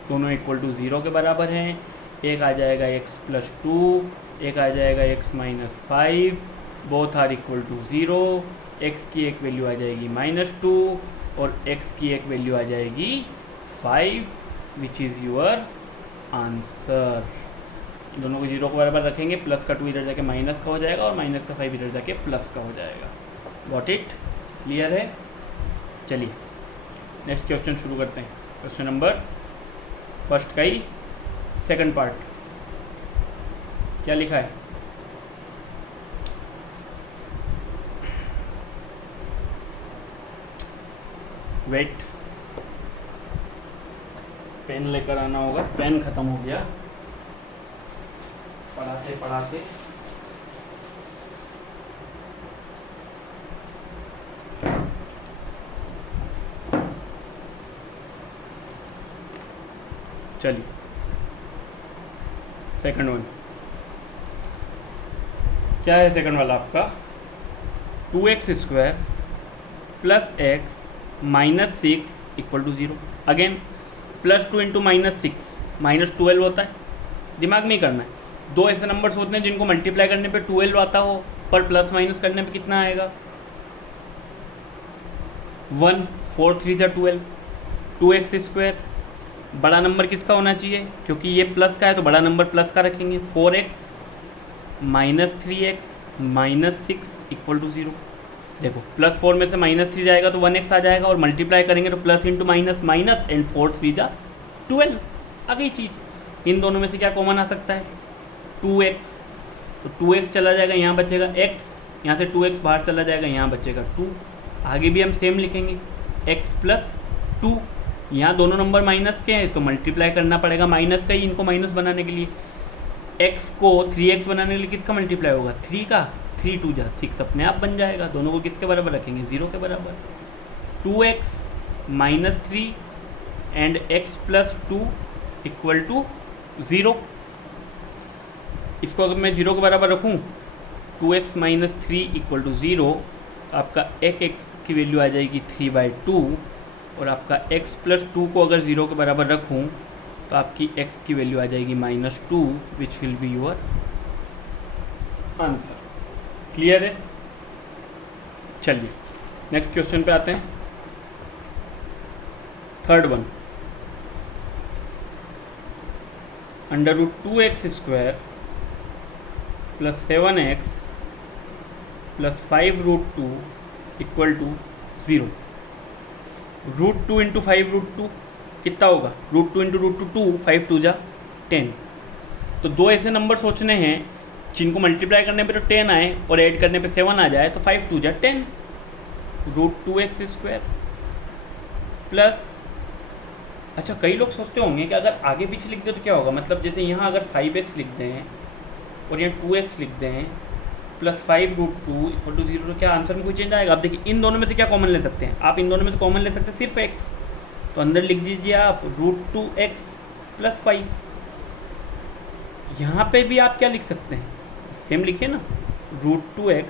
दोनों इक्वल टू 0 के बराबर हैं। एक आ जाएगा x प्लस 2, एक आ जाएगा x minus 5, both are equal to 0। x की एक वैल्यू आ जाएगी -2 और x की एक वैल्यू आ जाएगी 5, विच इज़ योर आंसर। दोनों को 0 के बराबर रखेंगे, प्लस का 2 इधर जाके माइनस का हो जाएगा और माइनस का 5 इधर जाके प्लस का हो जाएगा। Got it? क्लियर है? चलिए नेक्स्ट क्वेश्चन शुरू करते हैं। क्वेश्चन नंबर फर्स्ट का ही सेकंड पार्ट, क्या लिखा है? वेट, पेन लेकर आना होगा, पेन खत्म हो गया पढ़ाते पढ़ाते। चलिए सेकंड वन, क्या है सेकंड वाला आपका? 2x² plus x minus 6 equal to 0। Again +2 into -6 -12 होता है, दिमाग में ही करना है। दो ऐसे नंबर्स होते हैं जिनको मल्टीप्लाई करने पे 12 आता हो, पर प्लस माइनस करने पे कितना आएगा? 1 4 3 जा 12। 2x², बड़ा नंबर किसका होना चाहिए? क्योंकि ये प्लस का है तो बड़ा नंबर प्लस का रखेंगे। 4x minus 3x minus 6 equal to 0। देखो +4 में से -3 जाएगा तो 1x आ जाएगा, और मल्टीप्लाई करेंगे तो plus into minus minus, and 4 3 जा 12 आ गई चीज़। इन दोनों में से क्या कॉमन आ सकता है? 2x, तो 2x चला जाएगा, यहाँ बचेगा x, यहाँ से 2x बाहर चला जाएगा, यहाँ बचेगा 2। आगे भी हम सेम लिखेंगे, x प्लस 2। यहाँ दोनों नंबर माइनस के हैं तो मल्टीप्लाई करना पड़ेगा माइनस का ही, इनको माइनस बनाने के लिए। x को 3x बनाने के लिए किसका मल्टीप्लाई होगा? 3 का, 3 2 जा 6 अपने आप बन जाएगा। दोनों को किसके बराबर रखेंगे? 0 के बराबर। 2x minus 3 and x plus 2 equal to 0। इसको अगर मैं 0 के बराबर रखूँ, 2x माइनस 3 इक्वल टू 0, आपका x की वैल्यू आ जाएगी 3/2, और आपका x प्लस 2 को अगर 0 के बराबर रखूँ तो आपकी x की वैल्यू आ जाएगी -2 which will be your answer. Clear है? चलिए नेक्स्ट क्वेश्चन पे आते हैं। Third one, √2x² + 7x + 5√2 = 0। √2 × 5√2 कितना होगा? √2 × √2 5 2 जा 10। तो दो ऐसे नंबर सोचने हैं जिनको मल्टीप्लाई करने पे तो 10 आए और ऐड करने पे 7 आ जाए, तो 5 2 जा 10। √2x² प्लस, अच्छा कई लोग सोचते होंगे कि अगर आगे पीछे लिख दे तो क्या होगा, मतलब जैसे यहाँ अगर 5x लिख दें और यहाँ 2x लिख दें + 5√2 = 0, तो क्या आंसर में कोई चेंज आएगा? आप देखिए इन दोनों में से क्या कॉमन ले सकते हैं? आप इन दोनों में से कॉमन ले सकते हैं सिर्फ x, तो अंदर लिख दीजिए आप √2x + 5। यहाँ पे भी आप क्या लिख सकते हैं? सेम लिखिए ना, √2x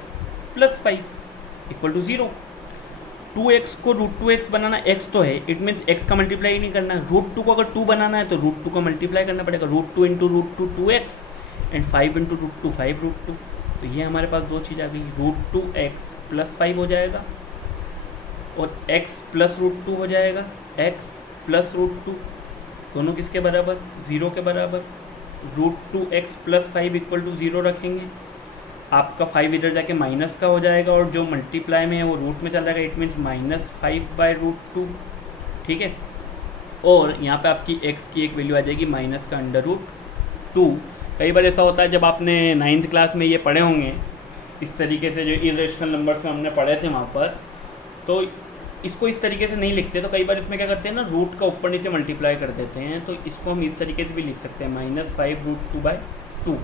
+ 5 = 0। 2x को √2x बनाना, x तो है, इट मीन्स x का मल्टीप्लाई ही नहीं करना है। √2 को अगर 2 बनाना है तो √2 का मल्टीप्लाई करना पड़ेगा। √2 × √2 2x एंड 5 × √2 5√2। तो ये हमारे पास दो चीज़ आ गई, √2x + 5 हो जाएगा और x + √2 हो जाएगा। x + √2 दोनों किसके बराबर? 0 के बराबर। √2x + 5 = 0 रखेंगे, आपका 5 इधर जाके माइनस का हो जाएगा और जो मल्टीप्लाई में है वो रूट में चला जाएगा, इट मीन्स -5/√2। ठीक है, और यहाँ पे आपकी x की एक वैल्यू आ जाएगी -√2। कई बार ऐसा होता है जब आपने 9th क्लास में ये पढ़े होंगे इस तरीके से, जो इरेशनल नंबर्स में हमने पढ़े थे वहाँ पर, तो इसको इस तरीके से नहीं लिखते, तो कई बार इसमें क्या करते हैं ना, रूट का ऊपर नीचे मल्टीप्लाई कर देते हैं। तो इसको हम इस तरीके से भी लिख सकते हैं -5√2/2।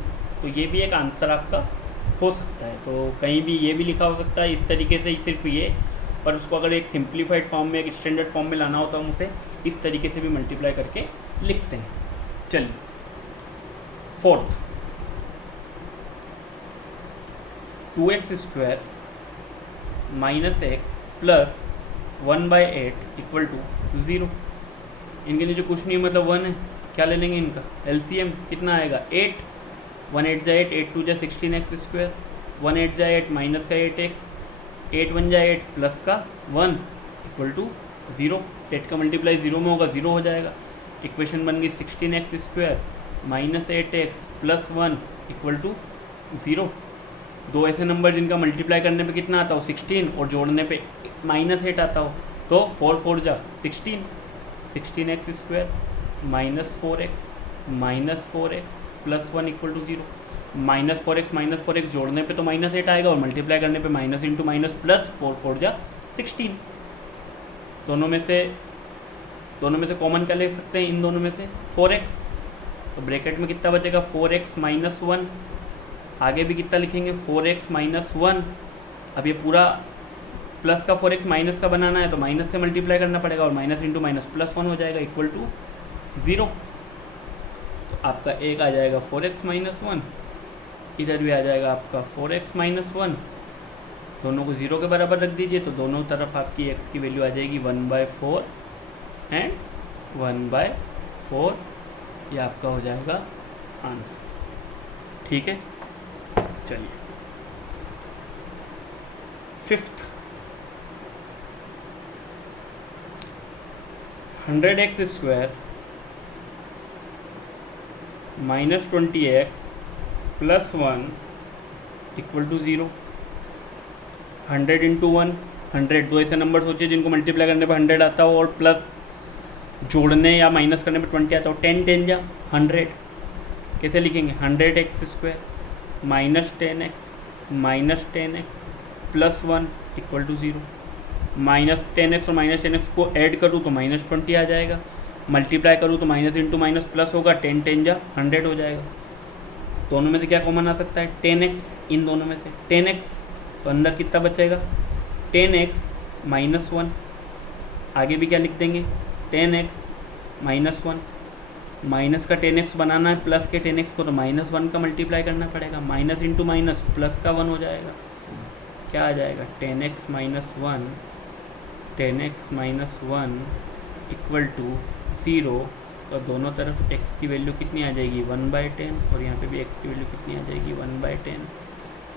तो ये भी एक आंसर आपका हो सकता है। तो कहीं भी ये भी लिखा हो सकता है इस तरीके से, सिर्फ ये, पर उसको अगर एक सिंप्लीफाइड फॉर्म में, एक स्टैंडर्ड फॉर्म में लाना होता है, हम उसे इस तरीके से भी मल्टीप्लाई करके लिखते हैं। चलिए फोर्थ, 2x² - x + 1/8 = 0। इनके नीचे कुछ नहीं, मतलब 1 है, क्या ले लेंगे इनका LCM? कितना आएगा? 8। 1 8 जा 8, 8 2 जा 16x², 1 8 जा 8 माइनस का 8x, 8 1 जा 8 प्लस का 1 = 0। 8 का मल्टीप्लाई 0 में होगा, 0 हो जाएगा। इक्वेशन बन गई 16x² - 8x + 1 = 0। दो ऐसे नंबर जिनका मल्टीप्लाई करने पे कितना आता हो? 16, और जोड़ने पे -8 आता हो, तो 4 4 जा 16, 16x² - 4x -4x + 1 = 0। -4x जोड़ने पे तो -8 आएगा और मल्टीप्लाई करने पे माइनस इंटू माइनस प्लस, 4 4 जा 16। दोनों में से कॉमन क्या ले सकते हैं? इन दोनों में से 4x, तो ब्रैकेट में कितना बचेगा? 4x - 1। आगे भी कितना लिखेंगे? 4x - 1। अब ये पूरा प्लस का 4x माइनस का बनाना है तो माइनस से मल्टीप्लाई करना पड़ेगा और माइनस इंटू माइनस +1 हो जाएगा = 0। तो आपका एक आ जाएगा 4x - 1, इधर भी आ जाएगा आपका 4x - 1। दोनों को 0 के बराबर रख दीजिए, तो दोनों तरफ आपकी x की वैल्यू आ जाएगी 1/4 एंड 1/4। ये आपका हो जाएगा आंसर। ठीक है, चलिए फिफ्थ, 100x² - 20x + 1 = 0। 100 × 1 100, दो ऐसे नंबर सोचिए जिनको मल्टीप्लाई करने पर 100 आता हो और प्लस जोड़ने या माइनस करने पर 20 आता हो। 10 10 जा 100, कैसे लिखेंगे? 100x² - 10x - 10x + 1 = 0। -10x और -10x को ऐड करूँ तो -20 आ जाएगा, मल्टीप्लाई करूँ तो माइनस इंटू माइनस प्लस होगा, 10 10 जा 100 हो जाएगा। दोनों में से क्या कॉमन आ सकता है? 10x। इन दोनों में से 10x, तो अंदर कितना बचेगा? 10x - 1। आगे भी क्या लिख देंगे? 10x - 1। माइनस का 10x बनाना है प्लस के 10x को, तो -1 का मल्टीप्लाई करना पड़ेगा, माइनस इंटू माइनस प्लस का 1 हो जाएगा। क्या आ जाएगा? 10x - 1 = 0। और दोनों तरफ x की वैल्यू कितनी आ जाएगी 1/10 और यहाँ पे भी x की वैल्यू कितनी आ जाएगी 1/10।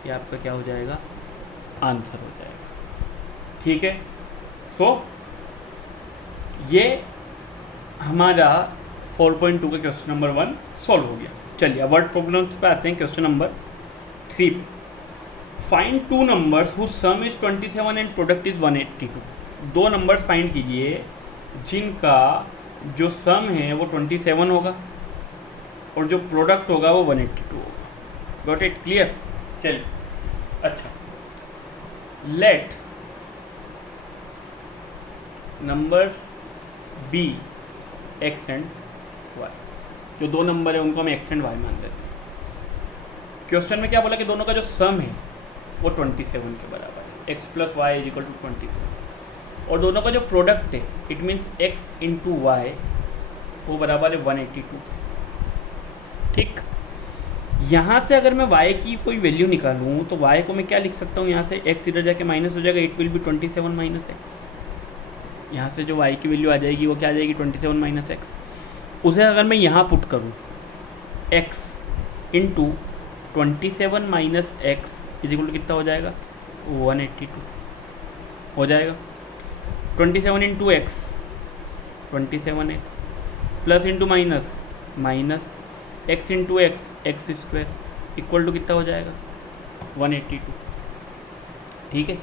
ये आपका क्या हो जाएगा आंसर हो जाएगा। ठीक है, सो ये हमारा 4.2 का क्वेश्चन नंबर 1 सॉल्व हो गया। चलिए अब वर्ड प्रॉब्लम्स पे आते हैं। क्वेश्चन नंबर 3 पे find two numbers whose sum is 27 and product is 182। दो नंबर्स फाइंड कीजिए जिनका जो सम है वो 27 होगा और जो प्रोडक्ट होगा वो 182 होगा। Got it clear? चलिए अच्छा, let number be x and y. जो दो नंबर है उनको हम एक्स एंड वाई मान लेते हैं। क्वेश्चन में क्या बोला कि दोनों का जो सम है वो 27 के बराबर है, x plus y is equal to 27। और दोनों का जो प्रोडक्ट है it means x into y वो बराबर है 182 के। ठीक, यहाँ से अगर मैं y की कोई वैल्यू निकालूँ तो y को मैं क्या लिख सकता हूँ, यहाँ से x इधर जाके माइनस हो जाएगा, it will B 27 minus x. यहाँ से जो y की वैल्यू आ जाएगी वो क्या आ जाएगी 27 माइनस एक्स। उसे अगर मैं यहाँ पुट करूँ x into 27 minus x is equal to कितना हो जाएगा 182 हो जाएगा। 27 into x 27x plus into minus minus x into x square equal to कितना हो जाएगा 182। ठीक है,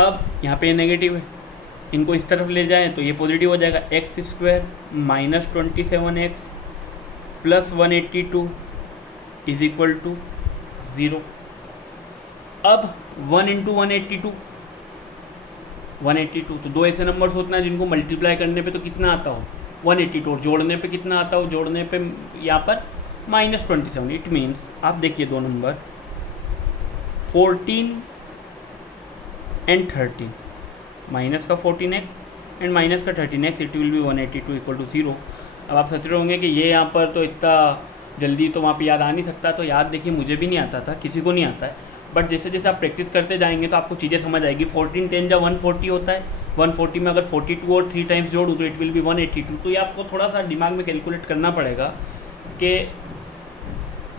अब यहाँ पे नेगेटिव है, इनको इस तरफ ले जाएं तो ये पॉजिटिव हो जाएगा, x square minus 27x plus 182 is equal to 0। अब 1 इंटू 182 तो दो ऐसे नंबर्स होते हैं जिनको मल्टीप्लाई करने पे तो कितना आता हो 182 और जोड़ने पे कितना आता हो, जोड़ने पे यहाँ पर माइनस 27। इट मीन्स आप देखिए दो नंबर 14 एंड 13, माइनस का 14x एंड माइनस का 13x, it will be 182 equal to 0। अब आप सोच रहे होंगे कि ये यहाँ पर तो इतना जल्दी तो वहाँ पे याद आ नहीं सकता। तो याद देखिए मुझे भी नहीं आता था, किसी को नहीं आता है, बट जैसे जैसे आप प्रैक्टिस करते जाएंगे तो आपको चीज़ें समझ आएगी। 14 10 जा 140 होता है, 140 में अगर 42 और 3 टाइम्स जोड़ूँ तो इट विल बी 182। तो ये आपको थोड़ा सा दिमाग में कैलकुलेट करना पड़ेगा कि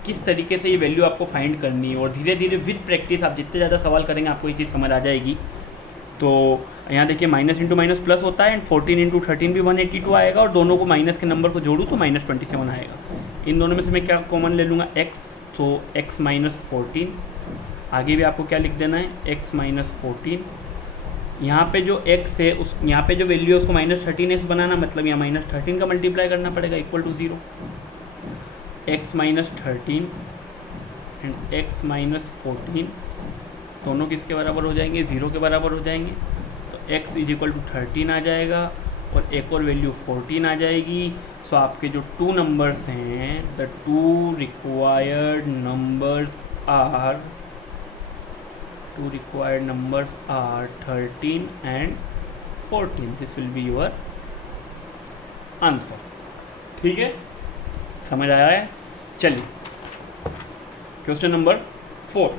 किस तरीके से ये वैल्यू आपको फाइंड करनी है, और धीरे धीरे विद प्रैक्टिस आप जितने ज़्यादा सवाल करेंगे आपको ये चीज़ समझ आ जाएगी। तो यहाँ देखिए माइनस इंटू माइनस प्लस होता है एंड 14 इंटू 13 भी 182 आएगा, और दोनों को माइनस के नंबर को जोड़ूँ तो माइनस 27 आएगा। इन दोनों में से मैं क्या कॉमन ले लूँगा x, तो x माइनस 14, आगे भी आपको क्या लिख देना है x माइनस 14। यहाँ पे जो x है उस यहाँ पे जो वैल्यू है उसको माइनस 13x बनाना, मतलब यहाँ माइनस 13 का मल्टीप्लाई करना पड़ेगा equal to 0। x minus 13 and x minus 14 दोनों किसके बराबर हो जाएंगे 0 के बराबर हो जाएंगे। तो x इज इक्वल टू 13 आ जाएगा और एक और वैल्यू 14 आ जाएगी। सो आपके जो टू नंबर्स हैं, the two required numbers are 13 and 14। This will be your answer. ठीक है, समझ आया है? चलिए question number 4,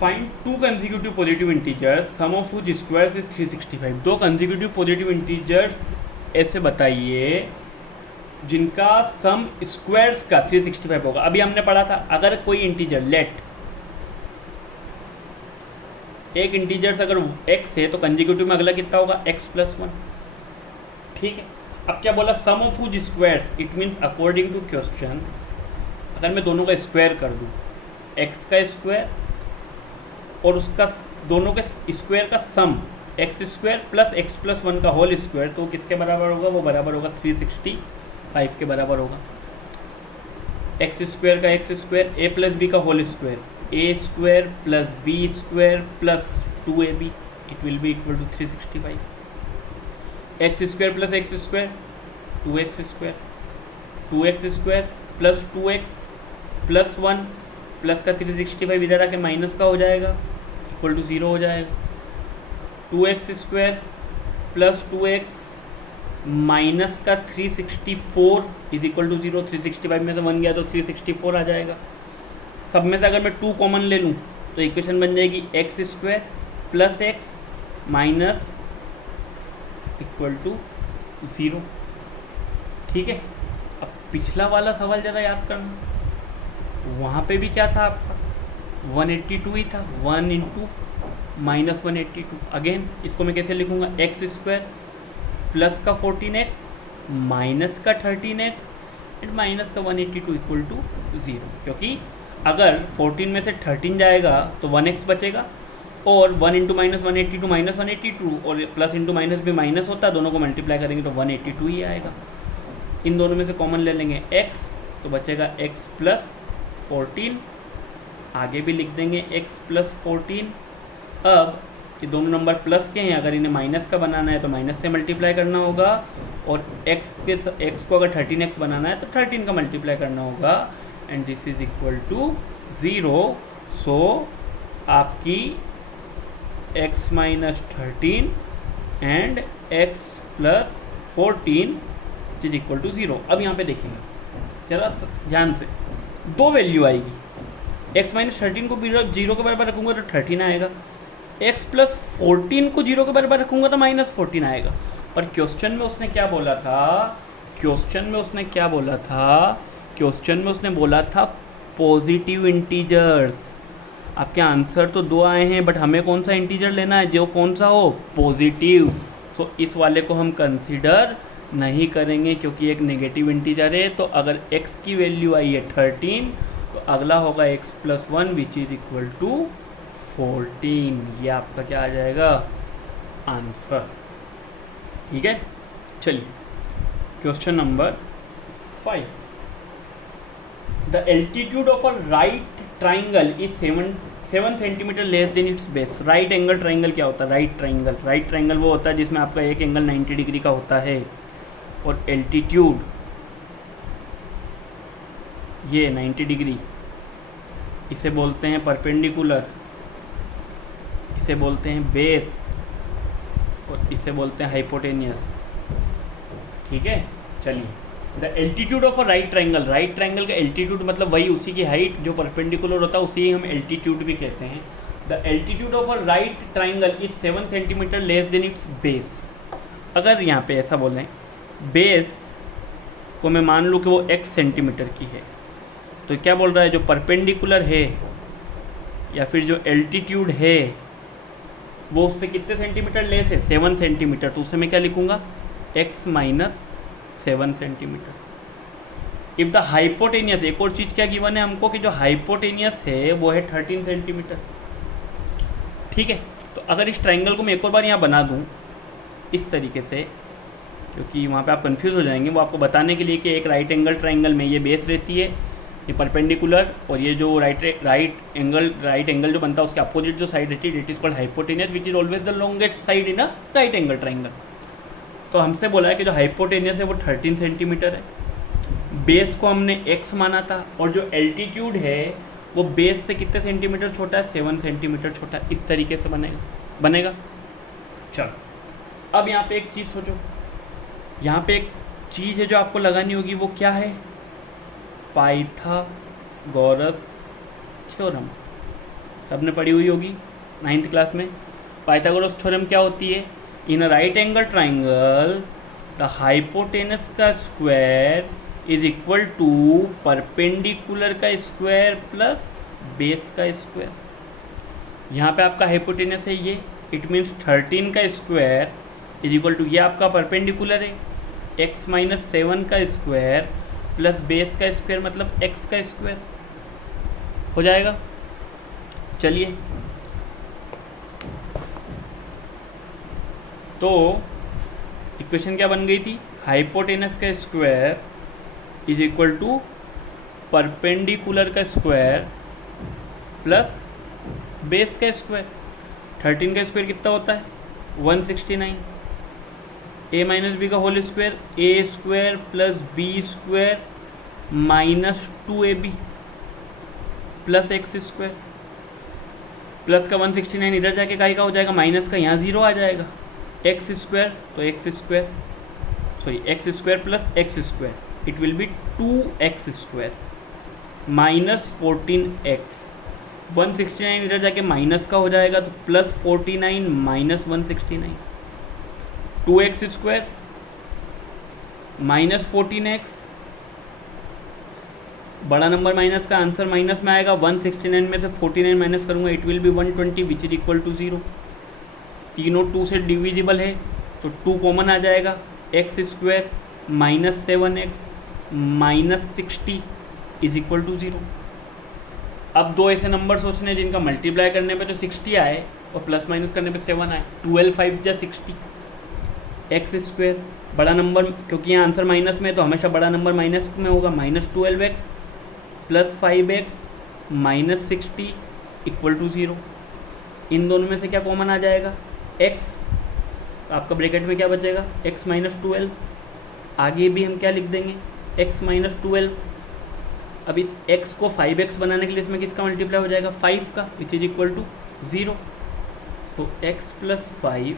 find two consecutive positive integers sum of which squares is 365। दो कंसेक्यूटिव पॉजिटिव इंटीजर्स ऐसे बताइए जिनका सम स्क्वायर्स का 365 होगा। अभी हमने पढ़ा था अगर कोई इंटीजर लेट एक इंटीजर्स अगर x है तो कंसेक्यूटिव में अगला कितना होगा x प्लस 1। ठीक है, अब क्या बोला sum of which squares, it means according to question अगर मैं दोनों का स्क्वायर कर दूं x का स्क्वायर और उसका दोनों के स्क्वायर का sum x square plus x plus 1 का होल स्क्वायर, तो किसके बराबर होगा, वो बराबर होगा 365 के बराबर होगा। एक्स स्क्वायर का x square a plus B का whole square a square plus b square plus 2ab, it will be equal to 365। X square plus x square 2x square, 2x square plus 2x plus 1 plus का 365 इधर आके minus का हो जाएगा equal to 0 हो जाएगा। 2x square plus 2x minus का 364 is equal to 0। 365 में से 1 गया तो 364 आ जाएगा। सब में से अगर मैं 2 कॉमन ले लूँ तो इक्वेशन बन जाएगी x square plus x minus equal to 0। ठीक है, अब पिछला वाला सवाल ज़रा याद करना, वहाँ पे भी क्या था आपका 182 ही था, 1 इंटू माइनस 182। अगेन इसको मैं कैसे लिखूँगा, एक्स स्क्वायर प्लस का 14x माइनस का 13x एंड माइनस का 182 इक्वल टू 0, क्योंकि अगर 14 में से 13 जाएगा तो 1x बचेगा, और 1 इंटू माइनस 182 माइनस 182, और प्लस इंटू माइनस भी माइनस होता है, दोनों को मल्टीप्लाई करेंगे तो 182 ही आएगा। इन दोनों में से कॉमन ले लेंगे x, तो बचेगा x प्लस 14, आगे भी लिख देंगे x प्लस 14। अब ये दोनों नंबर प्लस के हैं, अगर इन्हें माइनस का बनाना है तो माइनस से मल्टीप्लाई करना होगा, और x को अगर 13x बनाना है तो 13 का मल्टीप्लाई करना होगा, and this is equal to 0। So आपकी x minus 13 and x plus 14 is equal to 0। अब यहाँ पे देखेंगे जरा ध्यान से, दो वैल्यू आएगी, x माइनस 13 को 0 के बराबर रखूँगा तो 13 आएगा, x प्लस 14 को 0 के बराबर रखूँगा तो माइनस 14 आएगा। पर क्वेश्चन में उसने क्या बोला था, क्वेश्चन में उसने बोला था पॉजिटिव इंटीजर्स। आपके आंसर तो दो आए हैं, बट हमें कौन सा इंटीजर लेना है, जो कौन सा हो, पॉजिटिव। सो इस वाले को हम कंसीडर नहीं करेंगे क्योंकि एक नेगेटिव इंटीजर है। तो अगर x की वैल्यू आई है 13 तो अगला होगा x plus 1 which is equal to 14। ये आपका क्या आ जाएगा, आंसर। ठीक है, चलिए question number 5। The altitude of a right triangle is 7 centimetre less than it's base. Right angle triangle क्या होता है, राइट ट्राइंगल वो होता है जिसमें आपका एक एंगल 90 डिग्री का होता है, और एल्टीट्यूड ये 90 डिग्री, इसे बोलते हैं परपेंडिकुलर, इसे बोलते हैं बेस, और इसे बोलते हैं हाइपोटेनियस। ठीक है, चलिए the altitude of a right triangle का एल्टीट्यूड मतलब वही उसी की हाइट जो परपेंडिकुलर होता है, उसी हम एल्टीट्यूड भी कहते हैं। The altitude of a right triangle is 7 centimetre less than it's base. अगर यहाँ पे ऐसा बोलें, बेस को मैं मान लूँ कि वो x सेंटीमीटर की है, तो क्या बोल रहा है, जो परपेंडिकुलर है या फिर जो एल्टीट्यूड है वो उससे कितने सेंटीमीटर लेस है, 7 सेंटीमीटर। तो उसे मैं क्या लिखूँगा, x minus 7 centimetre. If the hypotenuse, एक और चीज़ क्या गिवन है हमको कि जो हाइपोटेनियस है वो है 13 सेंटीमीटर। ठीक है, तो अगर इस ट्राइंगल को मैं एक और बार यहाँ बना दूँ इस तरीके से, क्योंकि वहाँ पे आप कंफ्यूज हो जाएंगे, वो आपको बताने के लिए कि एक राइट एंगल ट्राइंगल में ये बेस रहती है, ये परपेंडिकुलर, और ये जो राइट एंगल जो बनता है उसके अपोजिट जो साइड रहती है it is called hypotenuse which is always the longest side in a right angle triangle. तो हमसे बोला है कि जो हाइपोटेनियस है वो 13 सेंटीमीटर है, बेस को हमने x माना था, और जो एल्टीट्यूड है वो बेस से कितने सेंटीमीटर छोटा है, 7 सेंटीमीटर छोटा है। इस तरीके से बनेगा। चलो अब यहाँ पे एक चीज़ सोचो, यहाँ पे एक चीज़ है जो आपको लगानी होगी, वो क्या है, पाइथागोरस थ्योरम। सबने पढ़ी हुई होगी 9th क्लास में। पाइथागोरस थ्योरम क्या होती है, in a right angle triangle the hypotenuse का square is equal to perpendicular का स्क्वायर प्लस बेस का स्क्वायर। यहाँ पे आपका हाइपोटेनस है ये, इट मीन्स 13 का स्क्वायर इज इक्वल टू, ये आपका परपेंडिकुलर है, x माइनस 7 का स्क्वायर प्लस बेस का स्क्वायर मतलब x का स्क्वायर हो जाएगा। चलिए तो इक्वेशन क्या बन गई थी, हाइपोटेनस का square is equal to perpendicular का स्क्वायर प्लस बेस का स्क्वायर। 13 का स्क्वायर कितना होता है, 169, a माइनस बी का whole square, a square plus b square minus 2ab plus x square, plus का 169 इधर जाके का हो जाएगा, माइनस का यहाँ 0 आ जाएगा, एक्स स्क्वायर तो x square, sorry x square plus x square, it will be 2x square minus 14x, 169 इधर जाके माइनस का हो जाएगा तो plus 49 minus 169। 2x² minus 14x, बड़ा नंबर माइनस का आंसर माइनस में आएगा, 169 में से 49 माइनस करूँगा, it will be 120 which is equal to 0। तीनों 2 से डिविजिबल है तो 2 कॉमन आ जाएगा, x² minus 7x minus 60 is equal to 0। अब दो ऐसे नंबर सोचने जिनका मल्टीप्लाई करने पे तो 60 आए और प्लस माइनस करने पे 7 आए, 12 5 जा 60, x² बड़ा नंबर, क्योंकि यहाँ आंसर माइनस में है तो हमेशा बड़ा नंबर माइनस में होगा, minus 12x plus 5x minus 60 equal to 0। इन दोनों में से क्या कॉमन आ जाएगा, x, तो आपका ब्रैकेट में क्या बचेगा, x माइनस 12, आगे भी हम क्या लिख देंगे, x माइनस 12। अब इस x को 5x बनाने के लिए इसमें किसका मल्टीप्लाई हो जाएगा, 5 का, which is equal to 0। So x plus 5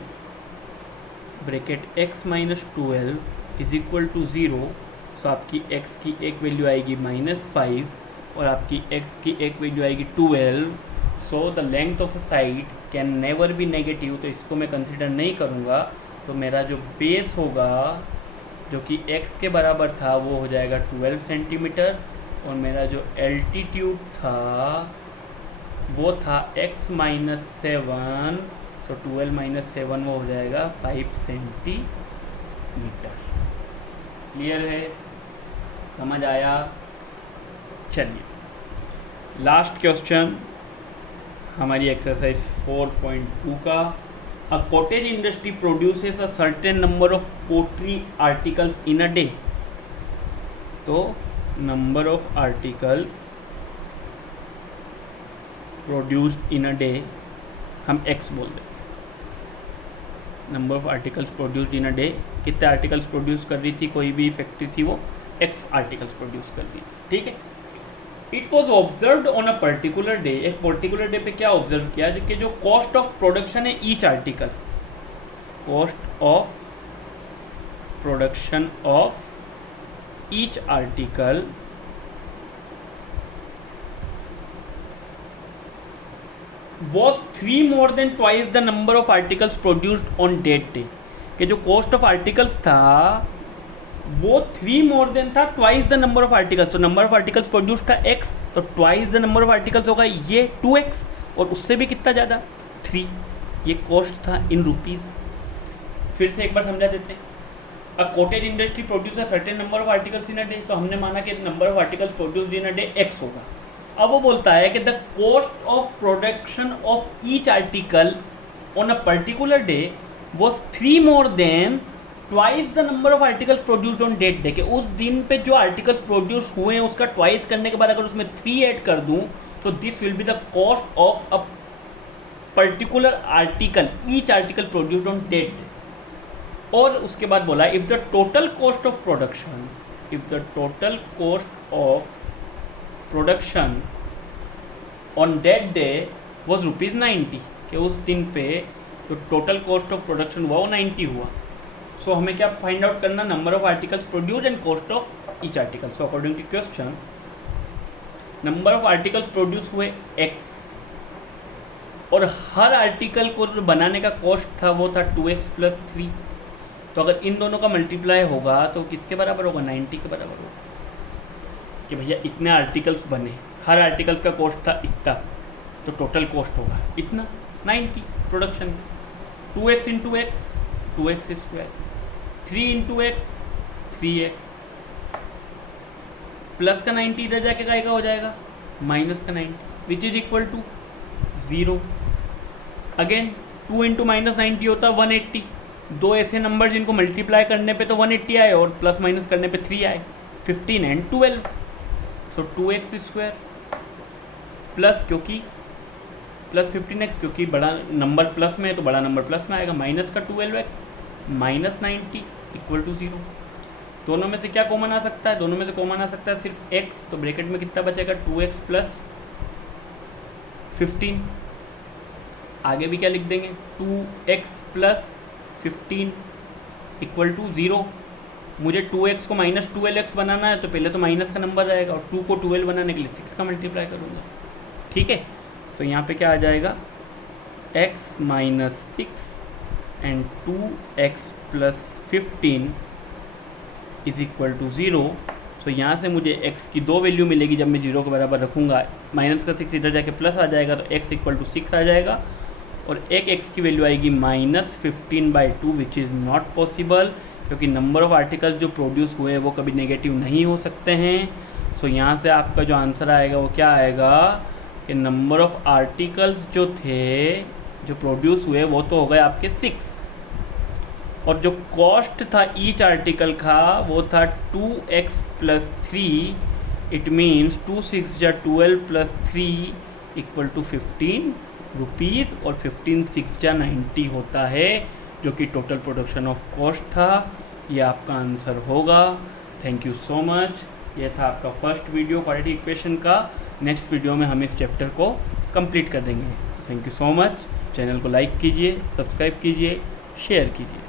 bracket x minus 12 is equal to 0। So आपकी x की एक वैल्यू आएगी -5 और आपकी x की एक वैल्यू आएगी 12। So the length of a side can never be negative, तो इसको मैं कंसिडर नहीं करूँगा। तो मेरा जो बेस होगा जो कि x के बराबर था वो हो जाएगा 12 सेंटीमीटर और मेरा जो एल्टीट्यूड था वो था x माइनस 7, तो 12 माइनस 7 वो हो जाएगा 5 सेंटीमीटर। क्लियर है, समझ आया? चलिए लास्ट क्वेश्चन हमारी एक्सरसाइज 4.2 का। A cottage industry produces a certain number of pottery articles in a day. तो number of articles produced in a day हम x बोल देते हैं। Number of articles produced in a day, कितने articles produce कर रही थी कोई भी फैक्ट्री थी, वो x आर्टिकल्स प्रोड्यूस कर रही थी, ठीक है। It was observed on a particular day, एक पर्टिकुलर डे पे क्या ऑब्जर्व किया कि जो कॉस्ट ऑफ प्रोडक्शन है each article, cost of production of each article was 3 more than twice the number of articles produced on that day। कि जो cost of articles था वो 3 मोर देन था twice the number of articles. तो number of articles produce था x, तो twice the number of articles होगा ये 2x और उससे भी कितना ज़्यादा 3। ये कॉस्ट था इन रुपीज़। फिर से एक बार समझा देते हैं। A cottage industry produce a certain number of articles in a day, तो हमने माना कि number of articles produced in a day x होगा। अब वो बोलता है कि the cost of production of each article on a particular day was 3 more than twice the number of articles produced on that day. के उस दिन पे जो आर्टिकल्स प्रोड्यूस हुए हैं उसका ट्वाइस करने के बाद अगर उसमें 3 ऐड कर दूं तो this will be the cost of a particular article, each article produced on that day. और उसके बाद बोला if the total cost of production, if the total cost of production on that day was ₹90, कि उस दिन पे जो total cost of production हुआ वो 90 हुआ। सो हमें क्या फाइंड आउट करना, number of articles produced and cost of each article. So according to question number of articles produce हुए x और हर आर्टिकल को बनाने का कॉस्ट था वो था 2x + 3। तो अगर इन दोनों का मल्टीप्लाई होगा तो किसके बराबर होगा, 90 के बराबर होगा। कि भैया इतने आर्टिकल्स बने, हर आर्टिकल्स का कॉस्ट था इतना, तो टोटल कॉस्ट होगा इतना 90 production. 2x into x 2x², 3 into x 3x, plus का 90 इधर जाके का हो जाएगा माइनस का 90 which is equal to 0। Again 2 into -90 होता 180। दो ऐसे नंबर जिनको मल्टीप्लाई करने पे तो 180 आए और प्लस माइनस करने पे 3 आए, 15 एंड 12। सो 2x² प्लस, क्योंकि प्लस 15x, क्योंकि बड़ा नंबर प्लस में है तो बड़ा नंबर प्लस में आएगा, माइनस का 12x माइनस 90 इक्वल टू 0। दोनों में से क्या कॉमन आ सकता है, दोनों में से कॉमन आ सकता है सिर्फ x, तो ब्रैकेट में कितना बचेगा 2x प्लस 15। आगे भी क्या लिख देंगे 2x प्लस 15 इक्वल टू 0। मुझे 2x को -12x बनाना है तो पहले तो माइनस का नंबर आएगा और 2 को 12 बनाने के लिए 6 का मल्टीप्लाई करूँगा, ठीक है। सो यहाँ पे क्या आ जाएगा x - 6 and 2x plus 15 is equal to 0। So यहाँ से मुझे x की दो वैल्यू मिलेगी जब मैं 0 के बराबर रखूँगा। माइनस का 6 इधर जाके प्लस आ जाएगा तो x इक्वल टू 6 आ जाएगा, और एक x की वैल्यू आएगी -15/2 विच इज़ नॉट पॉसिबल, क्योंकि नंबर ऑफ़ आर्टिकल्स जो प्रोड्यूस हुए वो कभी नेगेटिव नहीं हो सकते हैं। सो यहाँ से आपका जो आंसर आएगा वो क्या आएगा कि नंबर ऑफ़ आर्टिकल्स जो थे जो प्रोड्यूस हुए वो तो हो गए आपके 6, और जो कॉस्ट था ईच आर्टिकल का वो था 2x प्लस 3। इट मीन्स 2 6 जा 12 प्लस 3 इक्वल टू 15 रुपीज़, और 15 6 जा 90 होता है, जो कि टोटल प्रोडक्शन ऑफ कॉस्ट था। ये आपका आंसर होगा। Thank you so much. ये था आपका फर्स्ट वीडियो क्वाड्रेटिक इक्वेशन का। नेक्स्ट वीडियो में हम इस चैप्टर को कंप्लीट कर देंगे। Thank you so much. Channel को लाइक कीजिए, सब्सक्राइब कीजिए, शेयर कीजिए।